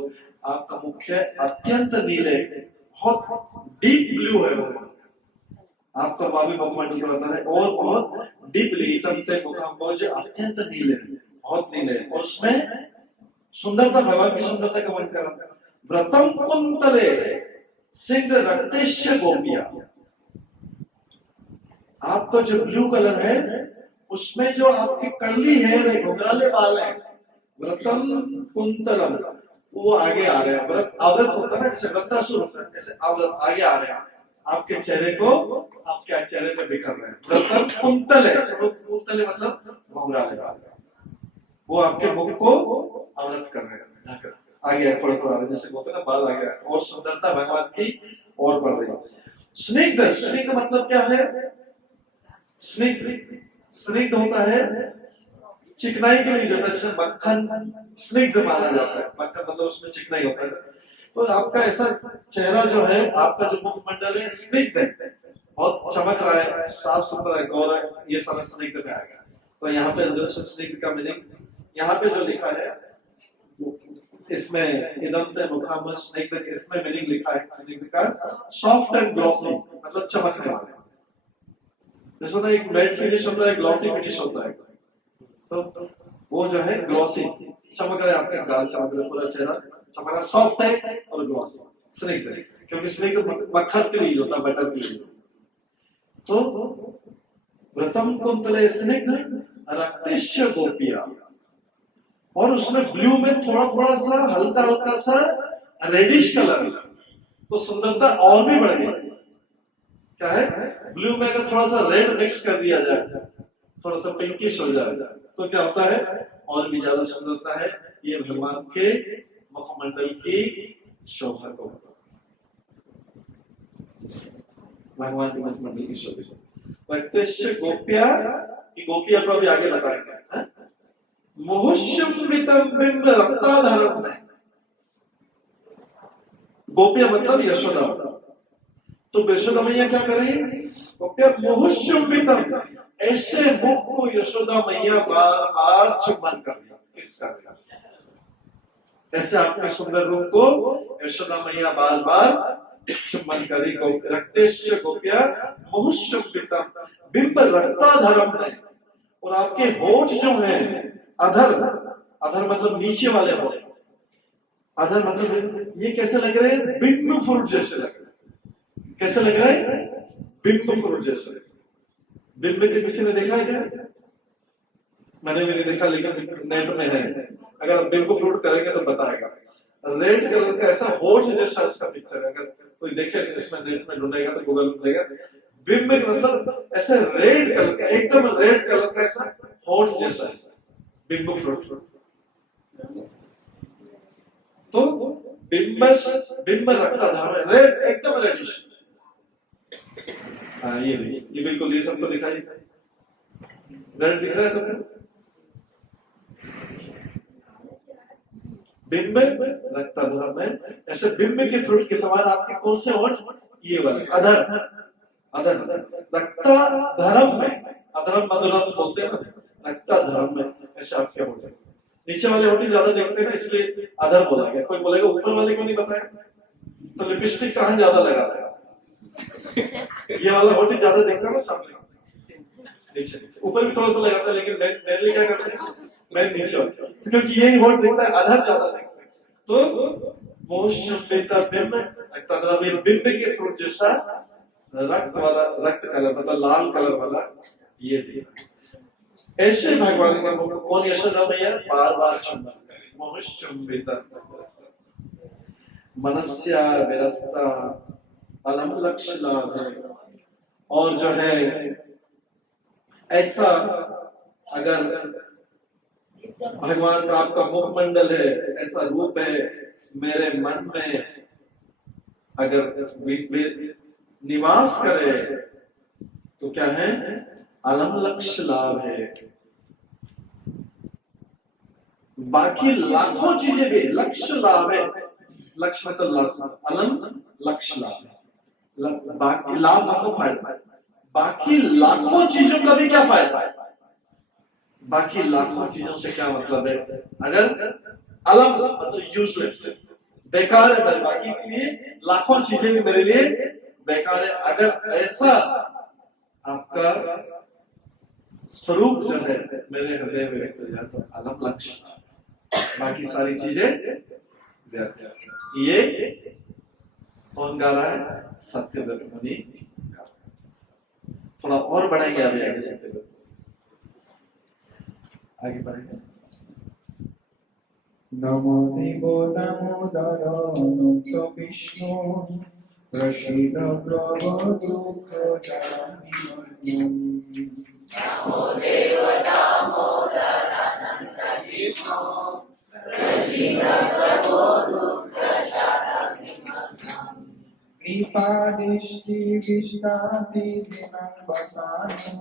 आपका मुख अत्यंत नीले, बहुत डीप ब्लू है वो, आपका बाबी मुखमंडल कहता है, और बहुत डीपली इदम ते मुखाम्बोज, अत्यंत नीले, बहुत नीले, और उसमें सुंदरता, भगवान की सुंदरता का वर्णन कर रहा है। व्रतम कुंतले सिद्ध रक्तेश्य गोपिया, आपका जो ब्लू कलर है उसमें जो आपकी कर्ली हेयर है, घुंघराले बाल है, व्रतम कुंतलम, वो आगे आ रहे हैं। व्रत आवृत होता है ना, जैसे व्रतासुर होता है, ऐसे आवृत आगे आ रहे हैं, आपके चेहरे को आपके चेहरे पे बिखर रहे हैं। व्रतम कुंतले, कुंतले मतलब घुंघराले बाल, वो आपके मुख को आवृत कर रहे हैं, आगे थोड़ा थोड़ा जैसे होता है ना, बाल आगे, और सुंदरता भगवान की और बढ़ रही है। स्निग्ध, स्निग्ध मतलब क्या है? स्निग्ध, स्निग्ध होता है चिकनाई के लिए, जो है मक्खन स्निग्ध माना जाता है, मक्खन मतलब उसमें चिकनाई होता है। तो आपका ऐसा चेहरा जो है, आपका जो मुखमंडल है स्निग्ध है, बहुत चमक रहा है, साफ सुथरा है, गौर है, ये सारा स्निग्ध में आएगा। तो यहाँ पे जो स्निग्ध का मीनिंग यहाँ पे जो लिखा है, इसमें इदम ते मुखाम्बोज स्निग्ध, इसमें मीनिंग लिखा है स्निग्ध का सॉफ्ट एंड ग्लॉसी, मतलब चमकने वाले। जैसे होता है एक मैट फिनिश होता है, ग्लॉसी फिनिश होता है, तो वो जो है ग्लॉसी, चमक रहे, आपके गाल चमक रहे, पूरा चेहरा चमक रहा, सॉफ्ट है और ग्लॉसी, स्निग्ध है, क्योंकि स्निग्ध मक्खन के लिए होता है, बटर के लिए। तो व्रतम कुंतले स्निग्ध रक्तेश्य गोपिया, और उसमें ब्लू में थोड़ा थोड़ा सा हल्का हल्का सा रेडिश कलर, तो सुंदरता और भी बढ़ गई। क्या है? ब्लू में अगर थोड़ा सा रेड मिक्स कर दिया जाए, थोड़ा सा पिंकिश हो जाए, तो क्या होता है? और भी ज्यादा सुंदरता है। ये भगवान के मुखमंडल की शोभा को, भगवान के मुखमंडल की शोभा। गोपिया, गोपिया को अभी आगे बताएंगे। मुहुशुम्बितम बिंब रक्ताधरम में। गोपिया मतलब यशोदा। तो यशोदा मैया क्या कर रही है? गोपिया मुहुशुम्बितम, ऐसे मुख को यशोदा मैया बार बार चुम्बन कर दिया। किसका? ऐसे आपके सुंदर रूप को यशोदा मैया बार बार चुम्बन करी। रक्तेश्च गोप्या मुहुशुम्बितम बिंब रक्ताधरम है। और आपके होठ जो हैं, अधर, अधर मतलब नीचे वाले होठ, अधर मतलब ये कैसे लग रहे हैं? बिंब फ्रूट जैसे लग रहे हैं। कैसे लग रहे हैं? बिंब फ्रूट जैसे। बिंब के किसी ने देखा है क्या? मैंने भी नहीं देखा, लेकिन नेट में है। अगर आप बिंब फ्रूट करेंगे तो बताएगा। रेड कलर का ऐसा होठ जैसा उसका पिक्चर है। अगर कोई देखे इसमें नेट में ढूंढेगा तो गूगल में देगा। बिंब मतलब ऐसा रेड कलर का, एकदम रेड कलर का ऐसा होठ जैसा बिंब फ्रूट। तो बिंब रक्ताधर, रेड, एकदम रेडिश। हाँ, ये बिल्कुल, ये सबको दिखाई रेड दिख रहा है सबको। बिंब रक्ताधर में ऐसे बिंब के फ्रूट के समान आपके कौन से होठ? ये वाले अधर, अधर रक्ताधरम में, अधरम मधुरम बोलते हैं ना, रक्ताधरम में ऐसे आपके होठ। नीचे वाले होठ ज्यादा देखते हैं ना, इसलिए अधर बोला गया। कोई बोलेगा ऊपर वाले को नहीं बताया, तो लिपस्टिक कहाँ ज्यादा लगाता है? ये वाला होठ ज्यादा देखता है ना सामने, नीचे। ऊपर भी थोड़ा सा लगाता है, लेकिन मैं क्या करते हैं? मैं नीचे वाला, क्योंकि यही होठ देखता है, अधर ज्यादा देखता है। तो मुहुशुम्बितम बिंब रक्ताधरम, बिंब के फ्रूट जैसा रक्त वाला, रक्त कलर मतलब लाल कलर वाला ये दिया। ऐसे भगवान का मुख कौन? यशोदा मैया बार बार चुम्बन करे। मुहुशुम्बितम मनस्या विरस्ता अलम लक्ष्य। और जो है ऐसा, अगर भगवान का आपका मुखमंडल है, ऐसा रूप है, मेरे मन में अगर निवास करे तो क्या है? अलम लक्ष्य लाभ है। बाकी लाखों चीजें भी लक्ष्य लाभ है। लक्ष्य मतलब लाभ, अलम लक्ष्य लाभ है। बाकी लाभ मतलब फायदा। बाकी लाखों चीजों का भी क्या फायदा है? बाकी लाखों चीजों से क्या मतलब है? अगर अलम मतलब यूजलेस, बेकार है, बाकी के लिए लाखों चीजें भी मेरे लिए बेकार है। अगर ऐसा आपका स्वरूप जो है मेरे हृदय में व्यक्त हो जाए तो अलम लक्ष्य, बाकी सारी चीजें व्यर्थ। ये कौन गा रहा है? सत्यव्रत मुनि। थोड़ा और बढ़ाएंगे अभी आगे, सत्यव्रत आगे बढ़ेंगे। नमो देवो दामोदर अनंत विष्णु प्रसीद प्रभो दुःख जामिमन्यम्। नमो देव दामोदर अनंत विष्णु प्रसीद प्रभो दुःख जामिमन्यम्। कृपादृष्टि विष्टाति दिनवतानु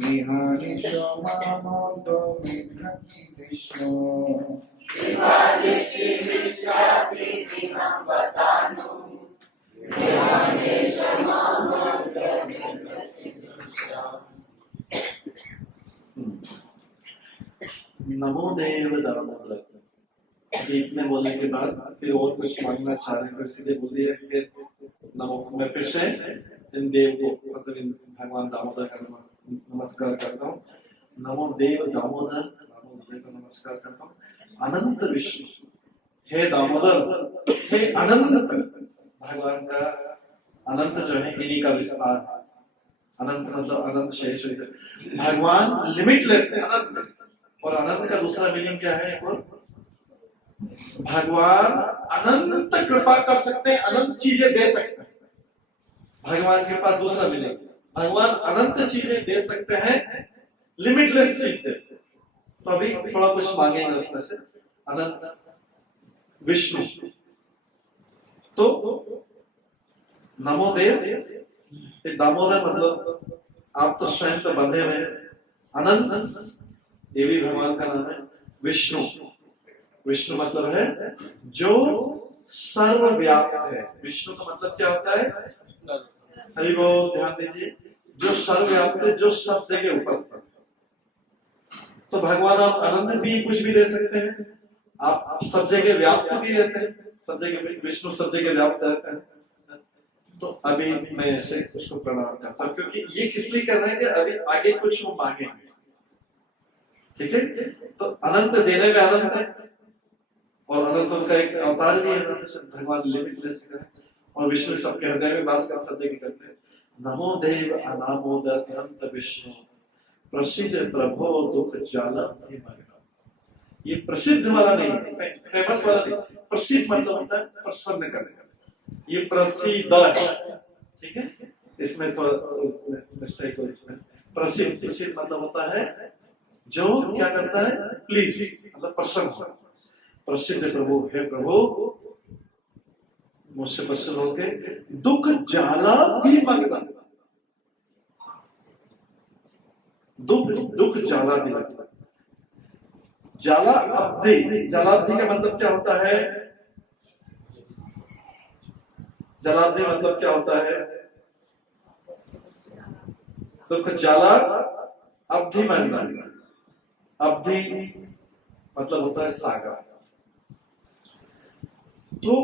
निहारिषो मामोदमिद्धि कृष्णो। कृपादृष्टि विष्टाति दिनवतानु निहारिषो मामोदमिद्धि कृष्णो। नमो देव दामोदर। इतने बोलने के बाद फिर और कुछ मांगना चाह रहे हैं तो सीधे बोल दिया फिर नमो। मैं फिर से इन देव को मतलब इन भगवान दामोदर का नमस्कार करता हूँ। नमो देव दामोदर, दामोदर का नमस्कार करता हूँ। अनंत विष्णु, हे दामोदर, हे अनंत, भगवान का अनंत जो है इन्हीं का विस्तार। अनंत मतलब अनंत शेष, भगवान लिमिटलेस है, अनंत। और अनंत का दूसरा मीनिंग क्या है? एक और, भगवान अनंत कृपा कर सकते हैं, अनंत चीजें दे सकते हैं। भगवान के पास दूसरा मीनिंग, भगवान अनंत चीजें दे सकते हैं, लिमिटलेस चीज दे सकते हैं। तो अभी थोड़ा कुछ मांगेंगे उसमें से। अनंत विष्णु, तो नमो देव, दामोदर मतलब आप तो स्वयं तो बंधे हुए हैं। अनंत ये भी भगवान का नाम है। विष्णु, विष्णु मतलब है जो सर्वव्याप्त है। विष्णु का मतलब क्या होता है? हरि बोल, ध्यान दीजिए, जो सर्वव्याप्त है, जो सब जगह उपस्थित है। तो भगवान आप आनंद भी कुछ भी दे सकते हैं, आप सब जगह व्याप्त भी रहते हैं, सब जगह विष्णु सब जगह व्याप्त रहते हैं। तो अभी मैं ऐसे उसको प्रणाम करता हूँ, क्योंकि ये किस लिए कर रहे हैं कि अभी आगे कुछ वो मांगेंगे, ठीक है? तो अनंत देने में अनंत है, और अनंत उनका एक अवतार भी है, अनंत से भगवान लिमिटलेस है, और विष्णु सबके हृदय में वास कर सब जगह करते हैं। नमो देव अनामोद अनंत विष्णु प्रसिद्ध प्रभो दुख जाला। ये प्रसिद्ध वाला नहीं, फेमस वाला नहीं, प्रसिद्ध मतलब होता है प्रसन्न करने का। ये प्रसिद्ध है, ठीक है? इसमें थोड़ा मिस्टेक हो, इसमें प्रसिद्ध, प्रसिद्ध मतलब होता है जो क्या करता है? प्लीज, मतलब प्रसन्न। प्रसिद्ध प्रभु, हे प्रभु मुझसे प्रसन्न होके दुख जाला भी मांगना, दुख जाला भी लगता। जाला अवधि, जलाब्धि का मतलब क्या होता है? जलाब्धि मतलब क्या होता है? दुख जाला अवधि मानना। अवधि मतलब होता है सागर। तो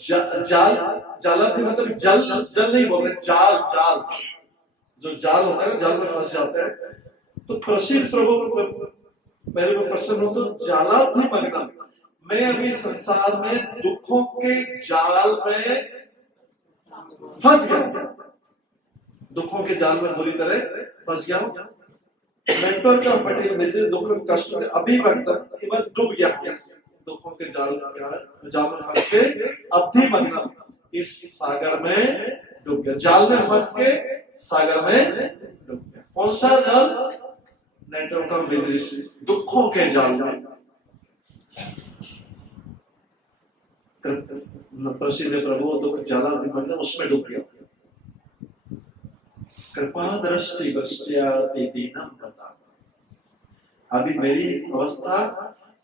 जाल, जालाब्धि मतलब जल, जल नहीं बोल रहे, जाल, जाल, जो जाल होता है ना, जाल में फंस जाता है। तो प्रसिद्ध प्रभु मेरे को प्रसन्न हो, तो जालाब्धि मांगना। मैं अभी संसार में दुखों के जाल में फंस गया, दुखों के जाल में बुरी तरह फंस गया हूं। नेटवर्क का पटेल में से दुख कष्ट अभी वक्त केवल डूब गया, दुखों के जाल में फंस के अवधि मग्न, इस सागर में डूब गया। जाल में फंस के सागर में डूब गया। कौन सा जाल? नेटवर्क ऑफ बिजनेस, दुखों के जाल में। प्रसिद्ध प्रभु दुख जाला भी उसमें डूब गया। कृपा दृष्टि दृष्टियाति दीनम बता। अभी मेरी अवस्था,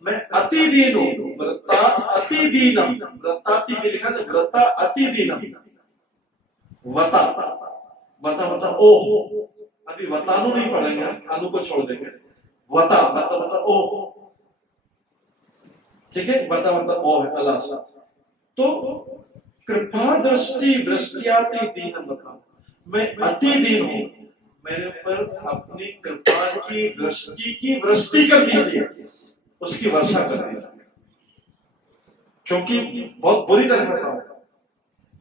मैं अति दीन हूं। व्रता अति दीनम, व्रताति के लिखा था, व्रता अति दीनम। वता, वता मतलब ओह, अभी वतानु नहीं पढ़ेंगे, अनु को छोड़ देंगे। वता मतलब ओह, ठीक है? वता मतलब ओह है, अल्लाह सा। तो कृपा दृष्टि दृष्टियाति दीनम बता, मैं अति दीन हूं, मेरे ऊपर अपनी कृपा की दृष्टि की वृष्टि कर दीजिए, उसकी वर्षा कर दीजिए, क्योंकि बहुत बुरी तरह फंसा हूं।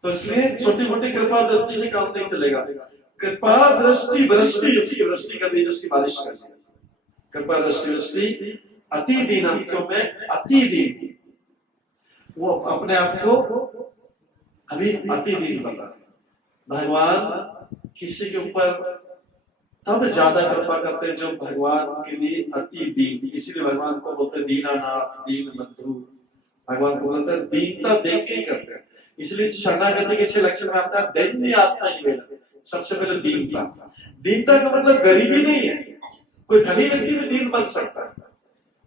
तो इसलिए छोटी मोटी कृपा दृष्टि से काम नहीं चलेगा। कृपा दृष्टि वृष्टि, उसकी वृष्टि कर दीजिए, उसकी बारिश कर दीजिए। कृपा दृष्टि वृष्टि अति दीनम, क्यों मैं अति दीन, वो अपने आप को अभी अति दीन बता। भगवान किसी के ऊपर तब ज्यादा कृपा करते हैं जो भगवान के लिए अति दीन, इसीलिए भगवान को बोलते हैं दीनानाथ, दीन बंधु। भगवान को बोलते हैं दीनता देख के ही करते हैं। इसलिए शरणागति के 6 लक्षण में आता है दैन्य आत्मा निवेदन। सबसे पहले दीनता। दीनता का मतलब गरीबी नहीं है, कोई धनी व्यक्ति भी दीन बन सकता है।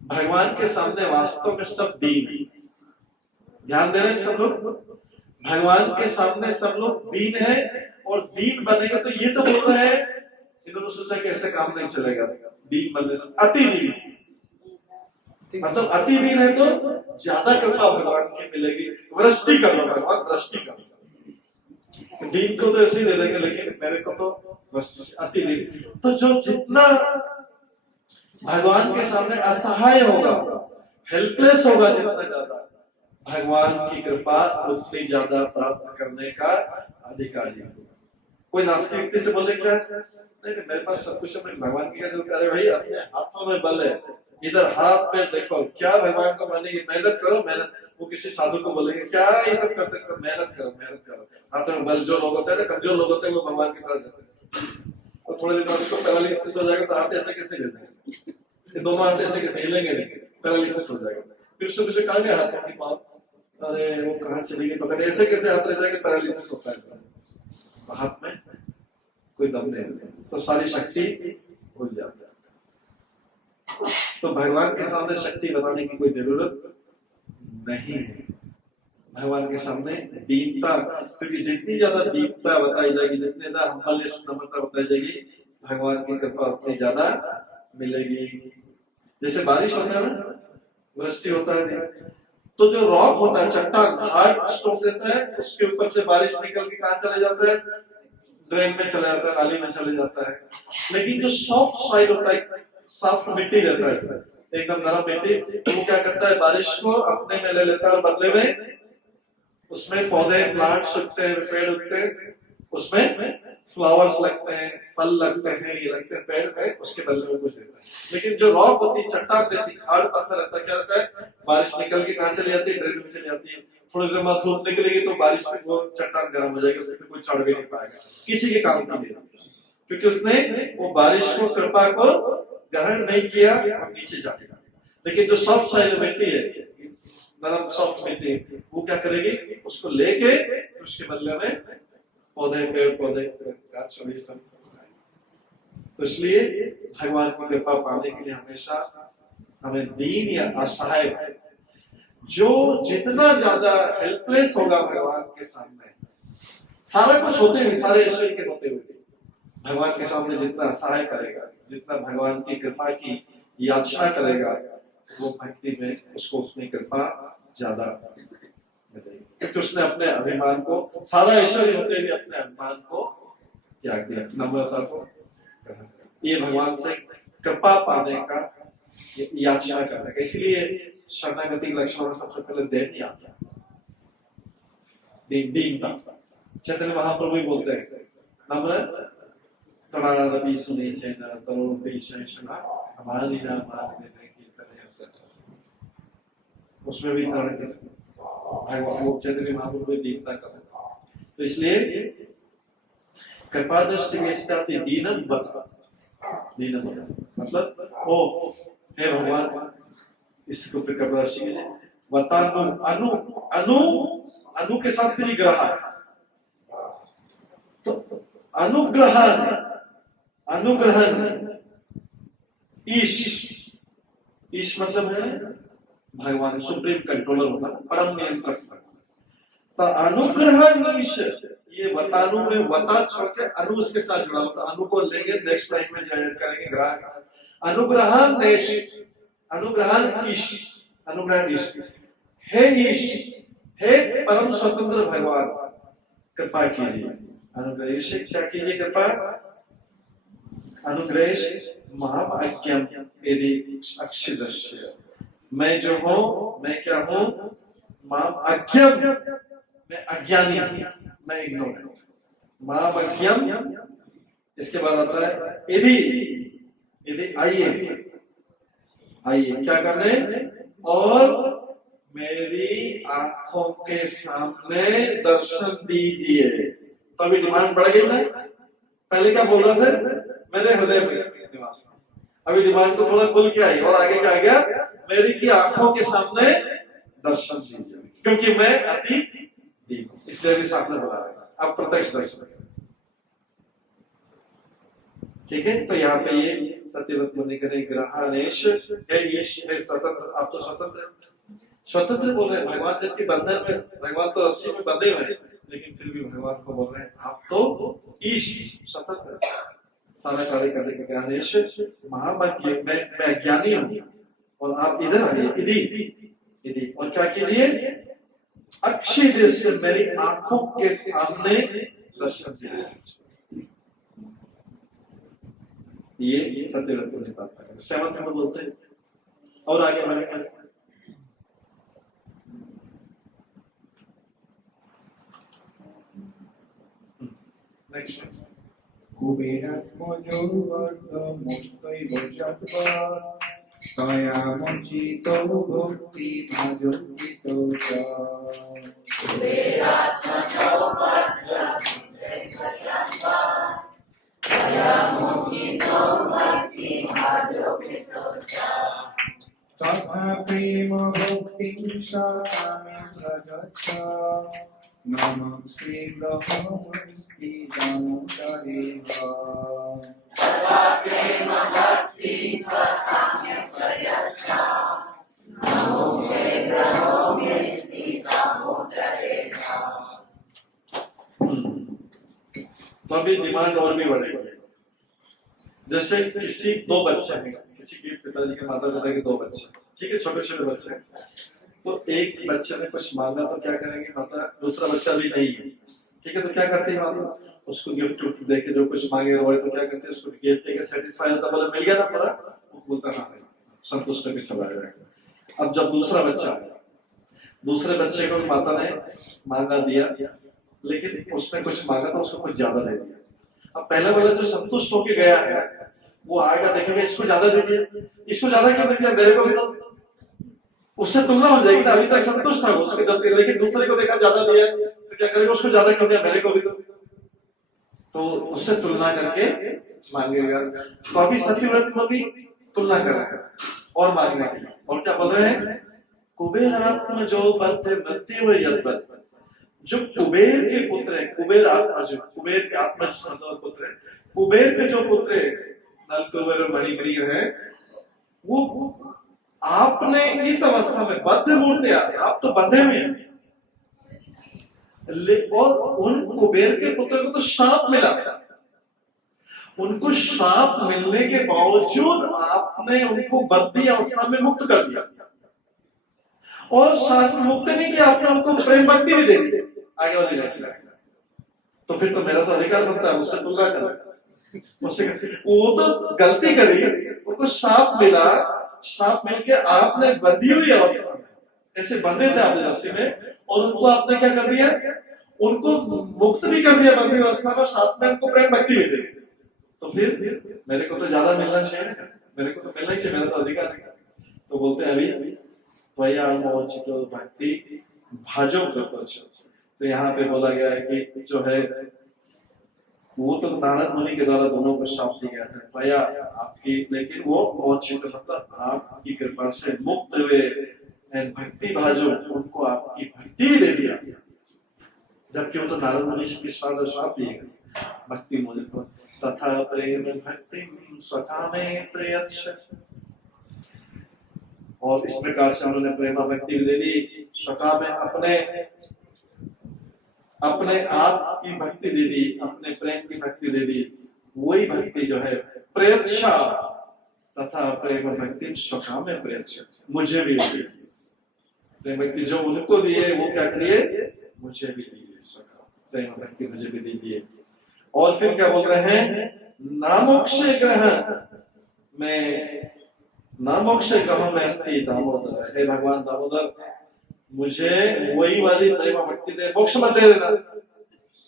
भगवान के सामने वास्तव में सब दीन है। ध्यान दे रहे हैं सब लोग? भगवान के सामने सब लोग दीन है, और दीन बनेगा तो ये तो बोल रहे हैं, इन्होंने सोचा कि ऐसे काम नहीं चलेगा, दीन बनने से। अति दीन मतलब अति दीन है तो ज्यादा कृपा भगवान की मिलेगी। वृष्टि कर लो, भगवान वृष्टि कर लो। दीन को तो ऐसे ही दे देंगे, लेकिन मेरे को तो वृष्टि, अति दीन। तो जो जितना भगवान के सामने असहाय होगा, हेल्पलेस होगा, जितना ज्यादा भगवान की कृपा उतनी ज्यादा प्राप्त करने का अधिकारी होगा। कोई नास्तिक व्यक्ति से बोले क्या नहीं, मेरे पास सब कुछ है, भगवान की कैसे? अरे भाई, अपने हाथों में बल है, इधर हाथ पे देखो, क्या भगवान को मानेगी? मेहनत करो, मेहनत। वो किसी साधु को बोलेंगे क्या ये सब करते हैं? मेहनत करो, मेहनत करो। हाथों में बल जो लोग होते हैं ना, कमजोर लोग होते हैं, वो भगवान के पास जाते हैं। और थोड़े दिन बाद उसको पैरालिसिस हो जाएगा, तो हाथ ऐसे कैसे भेजेंगे? दोनों हाथ ऐसे कैसे हिलेंगे नहीं, पैरालिसिस हो जाएगा। फिर उससे मुझे कहा गया हाथों की बात, अरे वो कहाँ चली गई पता नहीं, ऐसे कैसे हाथ रह जाएगा, पैरालिसिस होता है। हाथ में कोई दम नहीं, तो सारी शक्ति भूल जाती है। तो भगवान के सामने शक्ति बताने की कोई जरूरत नहीं है। भगवान के सामने दीनता, क्योंकि जितनी ज्यादा दीनता बताई जाएगी, जितनी ज्यादा हम्बलनेस, नम्रता बताई जाएगी, भगवान की कृपा उतनी ज्यादा मिलेगी। जैसे बारिश होता है ना, वृष्टि होता है, तो जो रॉक होता है, चट्टान, हार्ड स्टोन देता है, उसके ऊपर से बारिश निकल के कहाँ चले जाता है? ड्रेन में चला जाता है, नाली में चले जाता है। लेकिन जो सॉफ्ट सॉइल होता है, सॉफ्ट मिट्टी रहता है, एकदम नरम मिट्टी, तो वो क्या करता है? बारिश को अपने में ले लेता है और बदले में उसमें पौधे, प्लांट्स उगते हैं, पेड़ उगते हैं, उसमें फ्लावर्स लगते हैं, फल लगते हैं, ये लगते हैं पेड़ में, उसके बदले में कुछ देता है। लेकिन जो रॉक होती है, चट्टान रहती है, हार्ड पत्थर रहता है, क्या रहता है? बारिश निकल के कहाँ चली जाती है? ड्रेन में चली जाती है। थोड़ी देर बाद धूप निकलेगी तो बारिश में वो चट्टान गर्म हो जाएगी, उससे कोई चढ़ भी नहीं पाएगा, किसी के काम की नहीं, क्योंकि उसने वो बारिश को, कृपा को ग्रहण नहीं किया और नीचे जाएगा। लेकिन जो सॉफ्ट सॉइल मिट्टी है, नरम सॉफ्ट मिट्टी, वो क्या करेगी? उसको लेके उसके बदले में पौधे, पेड़ पौधे, गाछ, सब। तो इसलिए भगवान की कृपा पाने के लिए हमेशा हमें दीन या असहाय, जो जितना ज्यादा हेल्पलेस होगा भगवान के सामने, सारा कुछ होते हुए, सारे ईश्वर के होते हुए, भगवान के सामने जितना असहाय करेगा, जितना भगवान की कृपा की याचना करेगा, वो भक्ति में उसको उतनी कृपा ज्यादा मिलेगी, क्योंकि उसने अपने अभिमान को, सारा ईश्वर होते हुए अपने अभिमान को त्याग दिया, नम्रता को। ये भगवान से कृपा पाने का, याचना करने का। इसलिए शरणागति लक्षण में सबसे पहले देन आता है, दीनता। चैतन्य महाप्रभु ही बोलते हैं, नम्र कणादपि सुने चैन तरुणपि शैशना हमारी ना मान देने की तरह से। उसमें भी तरण के भगवान वो चैतन्य महाप्रभु दीनता करते हैं। तो इसलिए कृपा दृष्टि के साथ दीनम बता, दीनम बता मतलब ओ हे भगवान, इसको फिर कृपा दृष्टि कीजिए। वतानु अनु अनु अनु के साथ फिर ग्रह, तो अनुग्रहण, अनुग्रहण, ईश, ईश मतलब है भगवान, सुप्रीम कंट्रोलर होता है, परम नियंत्रक। तो अनुग्रहण ईश, ये वतानु में वता छोड़ के अनु उसके साथ जुड़ा होता, अनु को लेंगे नेक्स्ट टाइम में ज्वाइन करेंगे ग्रह। अनुग्रहण नेश, अनुग्रहण ईश, अनुग्रहण ईश, हे ईश, हे परम स्वतंत्र भगवान, कृपा कीजिए। अनुग्रह से क्या कीजिए? कृपा। अनुग्रह महाभाग्यम यदि अक्षिदस्य, मैं जो हूं, मैं क्या हूं? महाभाग्यम, मैं अज्ञानी, मैं इग्नोरेंट। महाभाग्यम, इसके बाद आता है यदि, यदि आइए, आइए क्या करने? और मेरी आंखों के सामने दर्शन दीजिए। तो अभी डिमांड बढ़ गई ना, पहले क्या बोल रहे थे? मेरे हृदय में निवास। अभी डिमांड तो थोड़ा खुल के आई, और आगे क्या आ गया? मेरी की आंखों के सामने दर्शन दीजिए, क्योंकि मैं अति दीन हूं, इसलिए भी सामने बुला रहे हैं। अब प्रत्यक्ष दर्शन, ठीक है। तो यहाँ पे ये सत्यव्रत मुनि करे ग्रहानेश, हे ईश, हे स्वतंत्र, आप तो स्वतंत्र, स्वतंत्र बोल रहे हैं भगवान, जबकि बंधन में, भगवान तो रस्सी में बंधे हुए हैं, लेकिन फिर भी भगवान को बोल रहे हैं आप तो ईश, स्वतंत्र, सारा कार्य करने के ज्ञानेश महाभाग्य, मैं अज्ञानी हूं और आप इधर आइए, इधि, और क्या कीजिए? अक्षय दृश्य, मेरी आंखों के सामने दर्शन दीजिए। ये सत्यव्रत को बात करें, सेवंथ में बोलते हैं। और आगे बढ़े क्या? नेक्स्ट कुबेरात्मजो वर्धमुक्तैव जत्वा तयामुचितो भक्तिमाजोपितो च। कुबेरात्मजो वर्धमुक्तैव जत्वा तयामुचितो भक्तिमाजोपितो च। तथा प्रेम भक्तिं साम्यं रजत नमः शीघ्रमस्ति दामोदरेव। तथा प्रेम भक्ति साम्यं रजत तो अभी डिमांड और भी बढ़ेगी। जैसे किसी दो बच्चे हैं, किसी के पिताजी के माता पिता के दो बच्चे, ठीक है, छोटे छोटे बच्चे, तो एक बच्चे ने कुछ मांगा तो क्या करेंगे माता, दूसरा बच्चा भी नहीं है, ठीक है, तो क्या करते हैं माता, उसको गिफ्ट देके जो कुछ मांगे रोए तो क्या करते हैं, उसको गिफ्ट देके सेटिस्फाई होता, बोला मिल गया ना पूरा, वो बोलता हाँ नहीं, संतुष्ट होकर चला जाएगा। अब जब दूसरा बच्चा आया, दूसरे बच्चे को माता ने मांगा दिया, लेकिन उसने कुछ मांगा तो उसको कुछ ज्यादा दे दिया। अब पहला वाला जो संतुष्ट होके गया है वो आएगा, देखेगा इसको ज्यादा दे दिया, इसको ज्यादा क्यों दे दिया, मेरे को भी दो, उससे तुलना हो जाएगी ना। अभी तक संतुष्ट था उसके जब, लेकिन दूसरे को देखा ज्यादा दिया तो क्या करेगा, उसको ज्यादा क्यों दिया, मेरे को भी दो, तो उससे तुलना करके मांगेगा। तो अभी सत्यव्रत में भी तुलना कर रहा है और मांगने के लिए, और क्या बोल रहे हैं, कुबेरात्म जो बद्ध मध्य व यद्वत्, जो कुबेर के पुत्र है, कुबेर आत्मा, जो कुबेर के आत्मा पुत्र है, कुबेर के जो पुत्र है नल कुबेर और मणिग्रीव है, वो आपने इस अवस्था में बद्ध मूर्ति, आप तो बंधे हुए हैं, और उन कुबेर के पुत्र को तो श्राप मिला, उनको श्राप मिलने के बावजूद आपने उनको बद्धी अवस्था में मुक्त कर दिया, और साथ में मुक्त नहीं किया, आपने उनको प्रेम भक्ति भी दे दी आगे वाली लाइन। तो फिर तो मेरा तो अधिकार बनता है मुझसे तुलना करना, मुझसे वो तो गलती करी, उनको श्राप मिला, श्राप मिलके आपने बंधी हुई अवस्था में, ऐसे बंधे थे आप रस्सी में, और उनको आपने क्या कर दिया, उनको मुक्त भी कर दिया बंधी अवस्था में, साथ में उनको प्रेम भक्ति भी दी। तो फिर मेरे को तो ज्यादा मिलना चाहिए, मेरे को तो मिलना ही चाहिए, मेरा तो अधिकार है। तो बोलते हैं अभी त्वया मोचित भक्ति भाजो कृतच, तो यहाँ पे बोला गया है कि जो है वो तो नारद मुनि के द्वारा दोनों को श्राप दिया गया था, त्वया आपकी, लेकिन वो मोचित मतलब आपकी कृपा से मुक्त हुए, भक्ति भाजो, उनको आपकी भक्ति भी दे दिया, जबकि वो तो नारद मुनि के श्राप दिए गए। भक्ति मोचित तथा प्रेम भक्ति स्वथा में प्रयच्छ, और इस प्रकार से उन्होंने प्रेम भक्ति भी दे दी, स्वका में अपने आप की भक्ति दे दी, अपने प्रेम की भक्ति दे दी, वही भक्ति जो है प्रयच्छा, तथा प्रेम भक्ति स्वका में प्रयच्छ, मुझे भी दी प्रेम भक्ति जो उनको दिए, वो क्या करिए, मुझे भी दीजिए, स्वका प्रेम भक्ति मुझे भी दीजिए। और फिर क्या बोल रहे हैं, नामोक्षे ग्रहण में, नामोक्षे ग्रह में अस्ति दामोदर, हे भगवान दामोदर मुझे वही वाली प्रेम भक्ति दे, मोक्ष मत दे देना।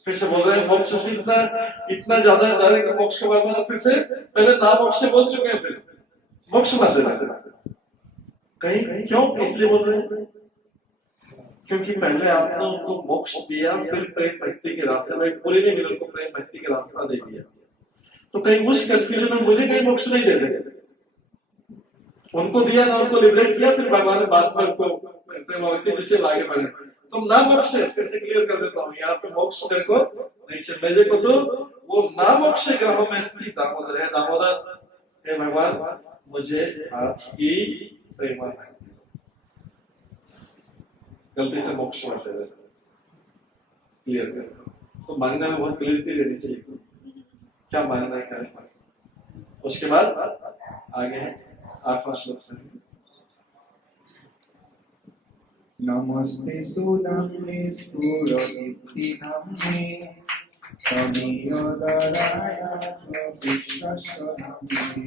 फिर से बोल रहे हैं मोक्ष से इतना ज्यादा डायरेक्ट मोक्ष के बारे में, फिर से पहले नामोक्ष से बोल चुके हैं, फिर मोक्ष मत देना कहीं, क्यों, इसलिए बोल रहे हैं क्योंकि पहले आपने उनको मोक्ष दिया, फिर प्रेम भक्ति के रास्ते में पूरी नहीं मिले, उनको प्रेम भक्ति के रास्ता दे दिया, तो कहीं उस कंफ्यूजन में मुझे कहीं मोक्ष नहीं दे देंगे, उनको दिया ना, उनको लिबरेट किया, फिर भगवान ने बाद में उनको प्रेम भक्ति जिससे आगे बढ़े। तो ना मोक्ष, फिर से क्लियर कर देता हूँ, यहाँ पे मोक्ष मेरे को नहीं चाहिए, मेरे को तो वो ना मोक्ष ग्रह में स्थित दामोदर है, दामोदर हे भगवान मुझे आपकी प्रेम भक्ति, गलती से मोक्ष मत दे, क्लियर कर। तो मांगने में बहुत क्लियरिटी रहनी चाहिए, क्या मांगना है, क्या। उसके बाद आगे है 8वां श्लोक। नमस्ते सुदाम्ने स्फुरदीप्तिधाम्ने तमीयदरायात्म विश्वस्वधाम्ने,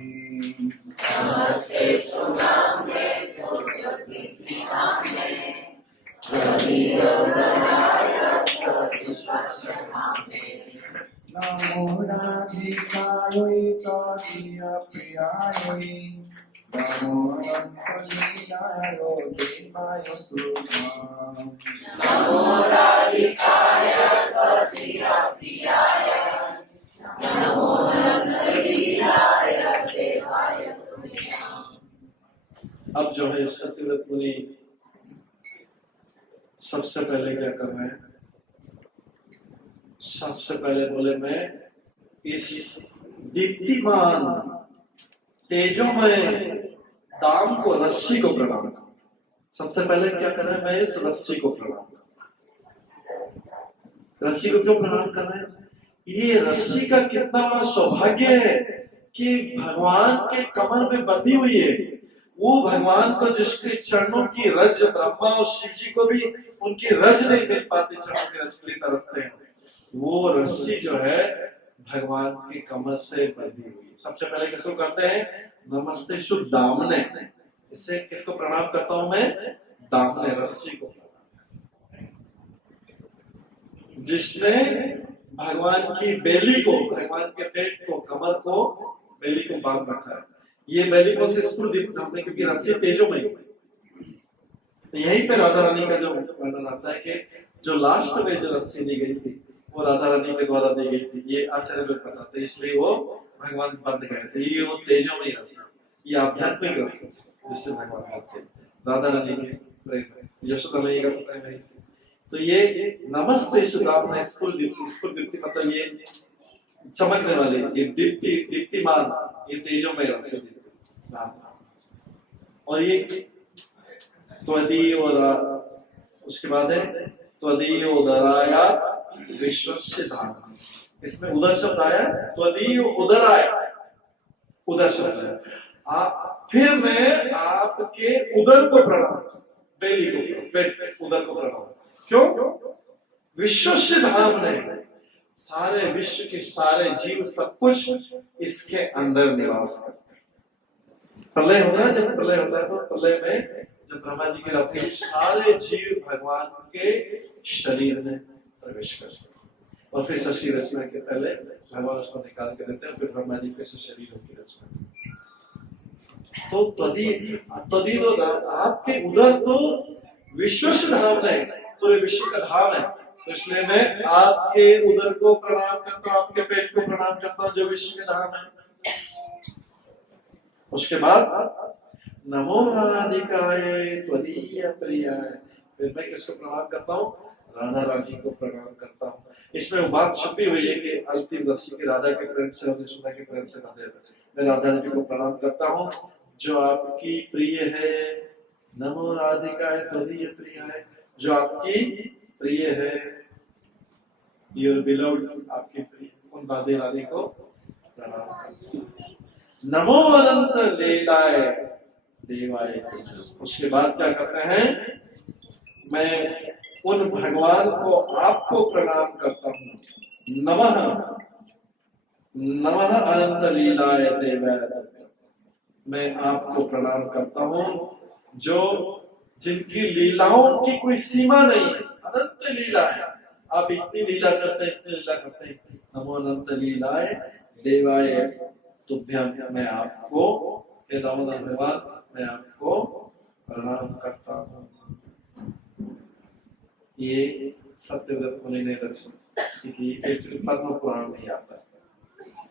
नमस्ते सुदाम्ने स्फुरदीप्तिधाम्ने तमीयदरायात्म विश्वस्वधाम्ने, नमो राधिकायै तदीयप्रियायै, नमो रङ्गलीलाय देवाय तुभ्यं, नमो राधिकाय तदीयप्रियाय, नमो रङ्गलीलाय देवाय तुभ्यं। अब जो है सत्यव्रत मुनि सबसे पहले क्या कर रहे हैं, सबसे पहले बोले मैं इस दीप्तिमान तेजोमय दाम को, रस्सी को प्रणाम करूं। सबसे पहले क्या कर रहे हैं, मैं इस रस्सी को प्रणाम करूं। रस्सी को क्यों प्रणाम कर रहे हैं, ये रस्सी का कितना बड़ा सौभाग्य है कि भगवान के कमर में बंधी हुई है। वो भगवान को जिसके चरणों की रज, ब्रह्मा और शिव जी को भी उनकी रज नहीं मिल पाती, चरणों की रज के लिए तरसते हैं। वो रस्सी जो है भगवान के कमर से बंधी हुई। सबसे पहले किसको करते हैं? नमस्ते शुभ दामने। इससे किसको प्रणाम करता हूं मैं? दामने, रस्सी को। जिसने भगवान की बेली को, भगवान के पेट को, कमर को, बेली को बांध रखा है। ये बेली को से स्फूर्ति दिखाते, क्योंकि रस्सी तेजोमयी है। तो यहीं पे राधा रानी का जो वर्णन आता है कि जो लास्ट में जो रस्सी दी गई थी वो राधा रानी के द्वारा दी गई थी। ये आचार्य लोग बताते, इसलिए वो भगवान बंद गए थे। ये वो तेजोमयी रस्सी, ये आध्यात्मिक रस्सी जिससे भगवान करते, राधा रानी के प्रेम, यशोदा मैया का प्रेम है इससे। तो ये नमस्ते सुदाम ने स्फूर्ति मतलब ये चमकने वाले, ये दीप्तिमान, ये तेजोमय रस्सी दी। और ये त्वदीय और उसके बाद है त्वदीय उदराया विश्वस्य धाम। इसमें उदर शब्द आया, त्वदीय उदराया, उदर शब्द है। फिर मैं आपके उदर को प्रणाम, बेली को, पेट उदर को प्रणाम। क्यों? विश्वस्य धाम ने, सारे विश्व के सारे जीव सब कुछ इसके अंदर निवास करते। प्रलय होता है, जब प्रलय होता है तो प्रलय में जब ब्रह्मा जी की रात्रि में सारे जीव भगवान के शरीर में प्रवेश करते हैं और फिर सृष्टि रचना के पहले भगवान उसको निकाल के देते हैं, फिर ब्रह्मा जी फिर से शरीर की रचना। तो तदीद आपके उधर तो विश्व धाम है, तो ये विश्व का धाम है। तो इसलिए मैं आपके उदर को प्रणाम करता हूँ, आपके पेट को प्रणाम करता हूँ जो विश्व के धाम है। उसके बाद नमो राधिकाय त्वदीय प्रियाय, फिर मैं किसको प्रणाम करता हूँ? राधा रानी को प्रणाम करता हूँ। इसमें वो बात छुपी हुई है कि अंतिम रस्सी की राधा के प्रेम से, यशोदा के प्रेम से मैं राधा रानी को प्रणाम करता हूँ जो आपकी प्रिय है। नमो राधिकाय त्वदीय प्रियाय, जो आपकी प्रिय है, योर बिलव्ड, आपकी प्रिय, उन राधे रानी को प्रणाम करता हूँ। नमो अनंत लीलाय देवाय। उसके बाद क्या करते हैं? मैं उन भगवान को आपको प्रणाम करता हूँ। नमः नमः अनंत लीलाय देवाय, मैं आपको प्रणाम करता हूँ जो जिनकी लीलाओं की कोई सीमा नहीं है, अनंत लीला है। आप इतनी लीला करते हैं, इतनी लीला करते हैं। नमो अनंत लीलाय देवाय तुभ्यं, मैं आपको, हे दामोदर भगवान, मैं आपको प्रणाम करता हूँ। ये सत्यव्रत मुनि ने रचना की, एक्चुअली पद्म पुराण में आता है,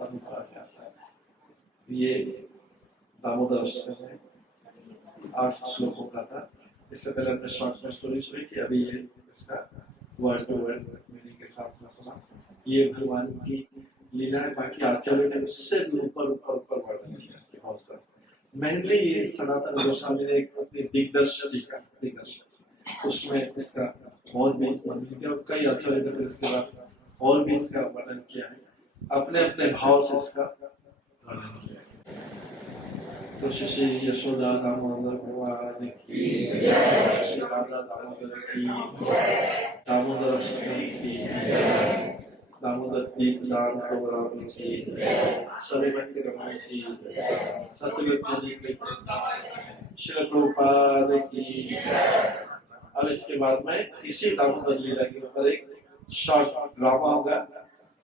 पद्म पुराण में आता है। ये दामोदर अष्टकम में 8 श्लोकों का था। इससे पहले हमने शॉर्ट में स्टोरी सुनी थी, अभी ये इसका वर्ड टू वर्ड मीनिंग के साथ में सुना। ये भगवान की लीला है। बाकी आचार्य ने इससे ऊपर ऊपर ऊपर वर्णन किया इसके बहुत सारे। मेनली ये सनातन गोस्वामी ने एक अपनी दिग्दर्श लिखा, दिग्दर्श, उसमें इसका और भी वर्णन किया और कई आचार्य ने इसके बाद और भी इसका वर्णन किया है, अपने अपने भाव से इसका वर्णन किया है। तो श्री यशोदा दामोदर भगवान की जय, श्री राधा दामोदर की जय, दामोदर अष्टकम की जय, दामोदर दीपदान प्रोग्राम की जय, सभी भक्त गण की जय, सतयुग जी की श्री प्रभुपाद की जय। अब इसके बाद में इसी दामोदर लीला के ऊपर एक शॉर्ट ड्रामा होगा।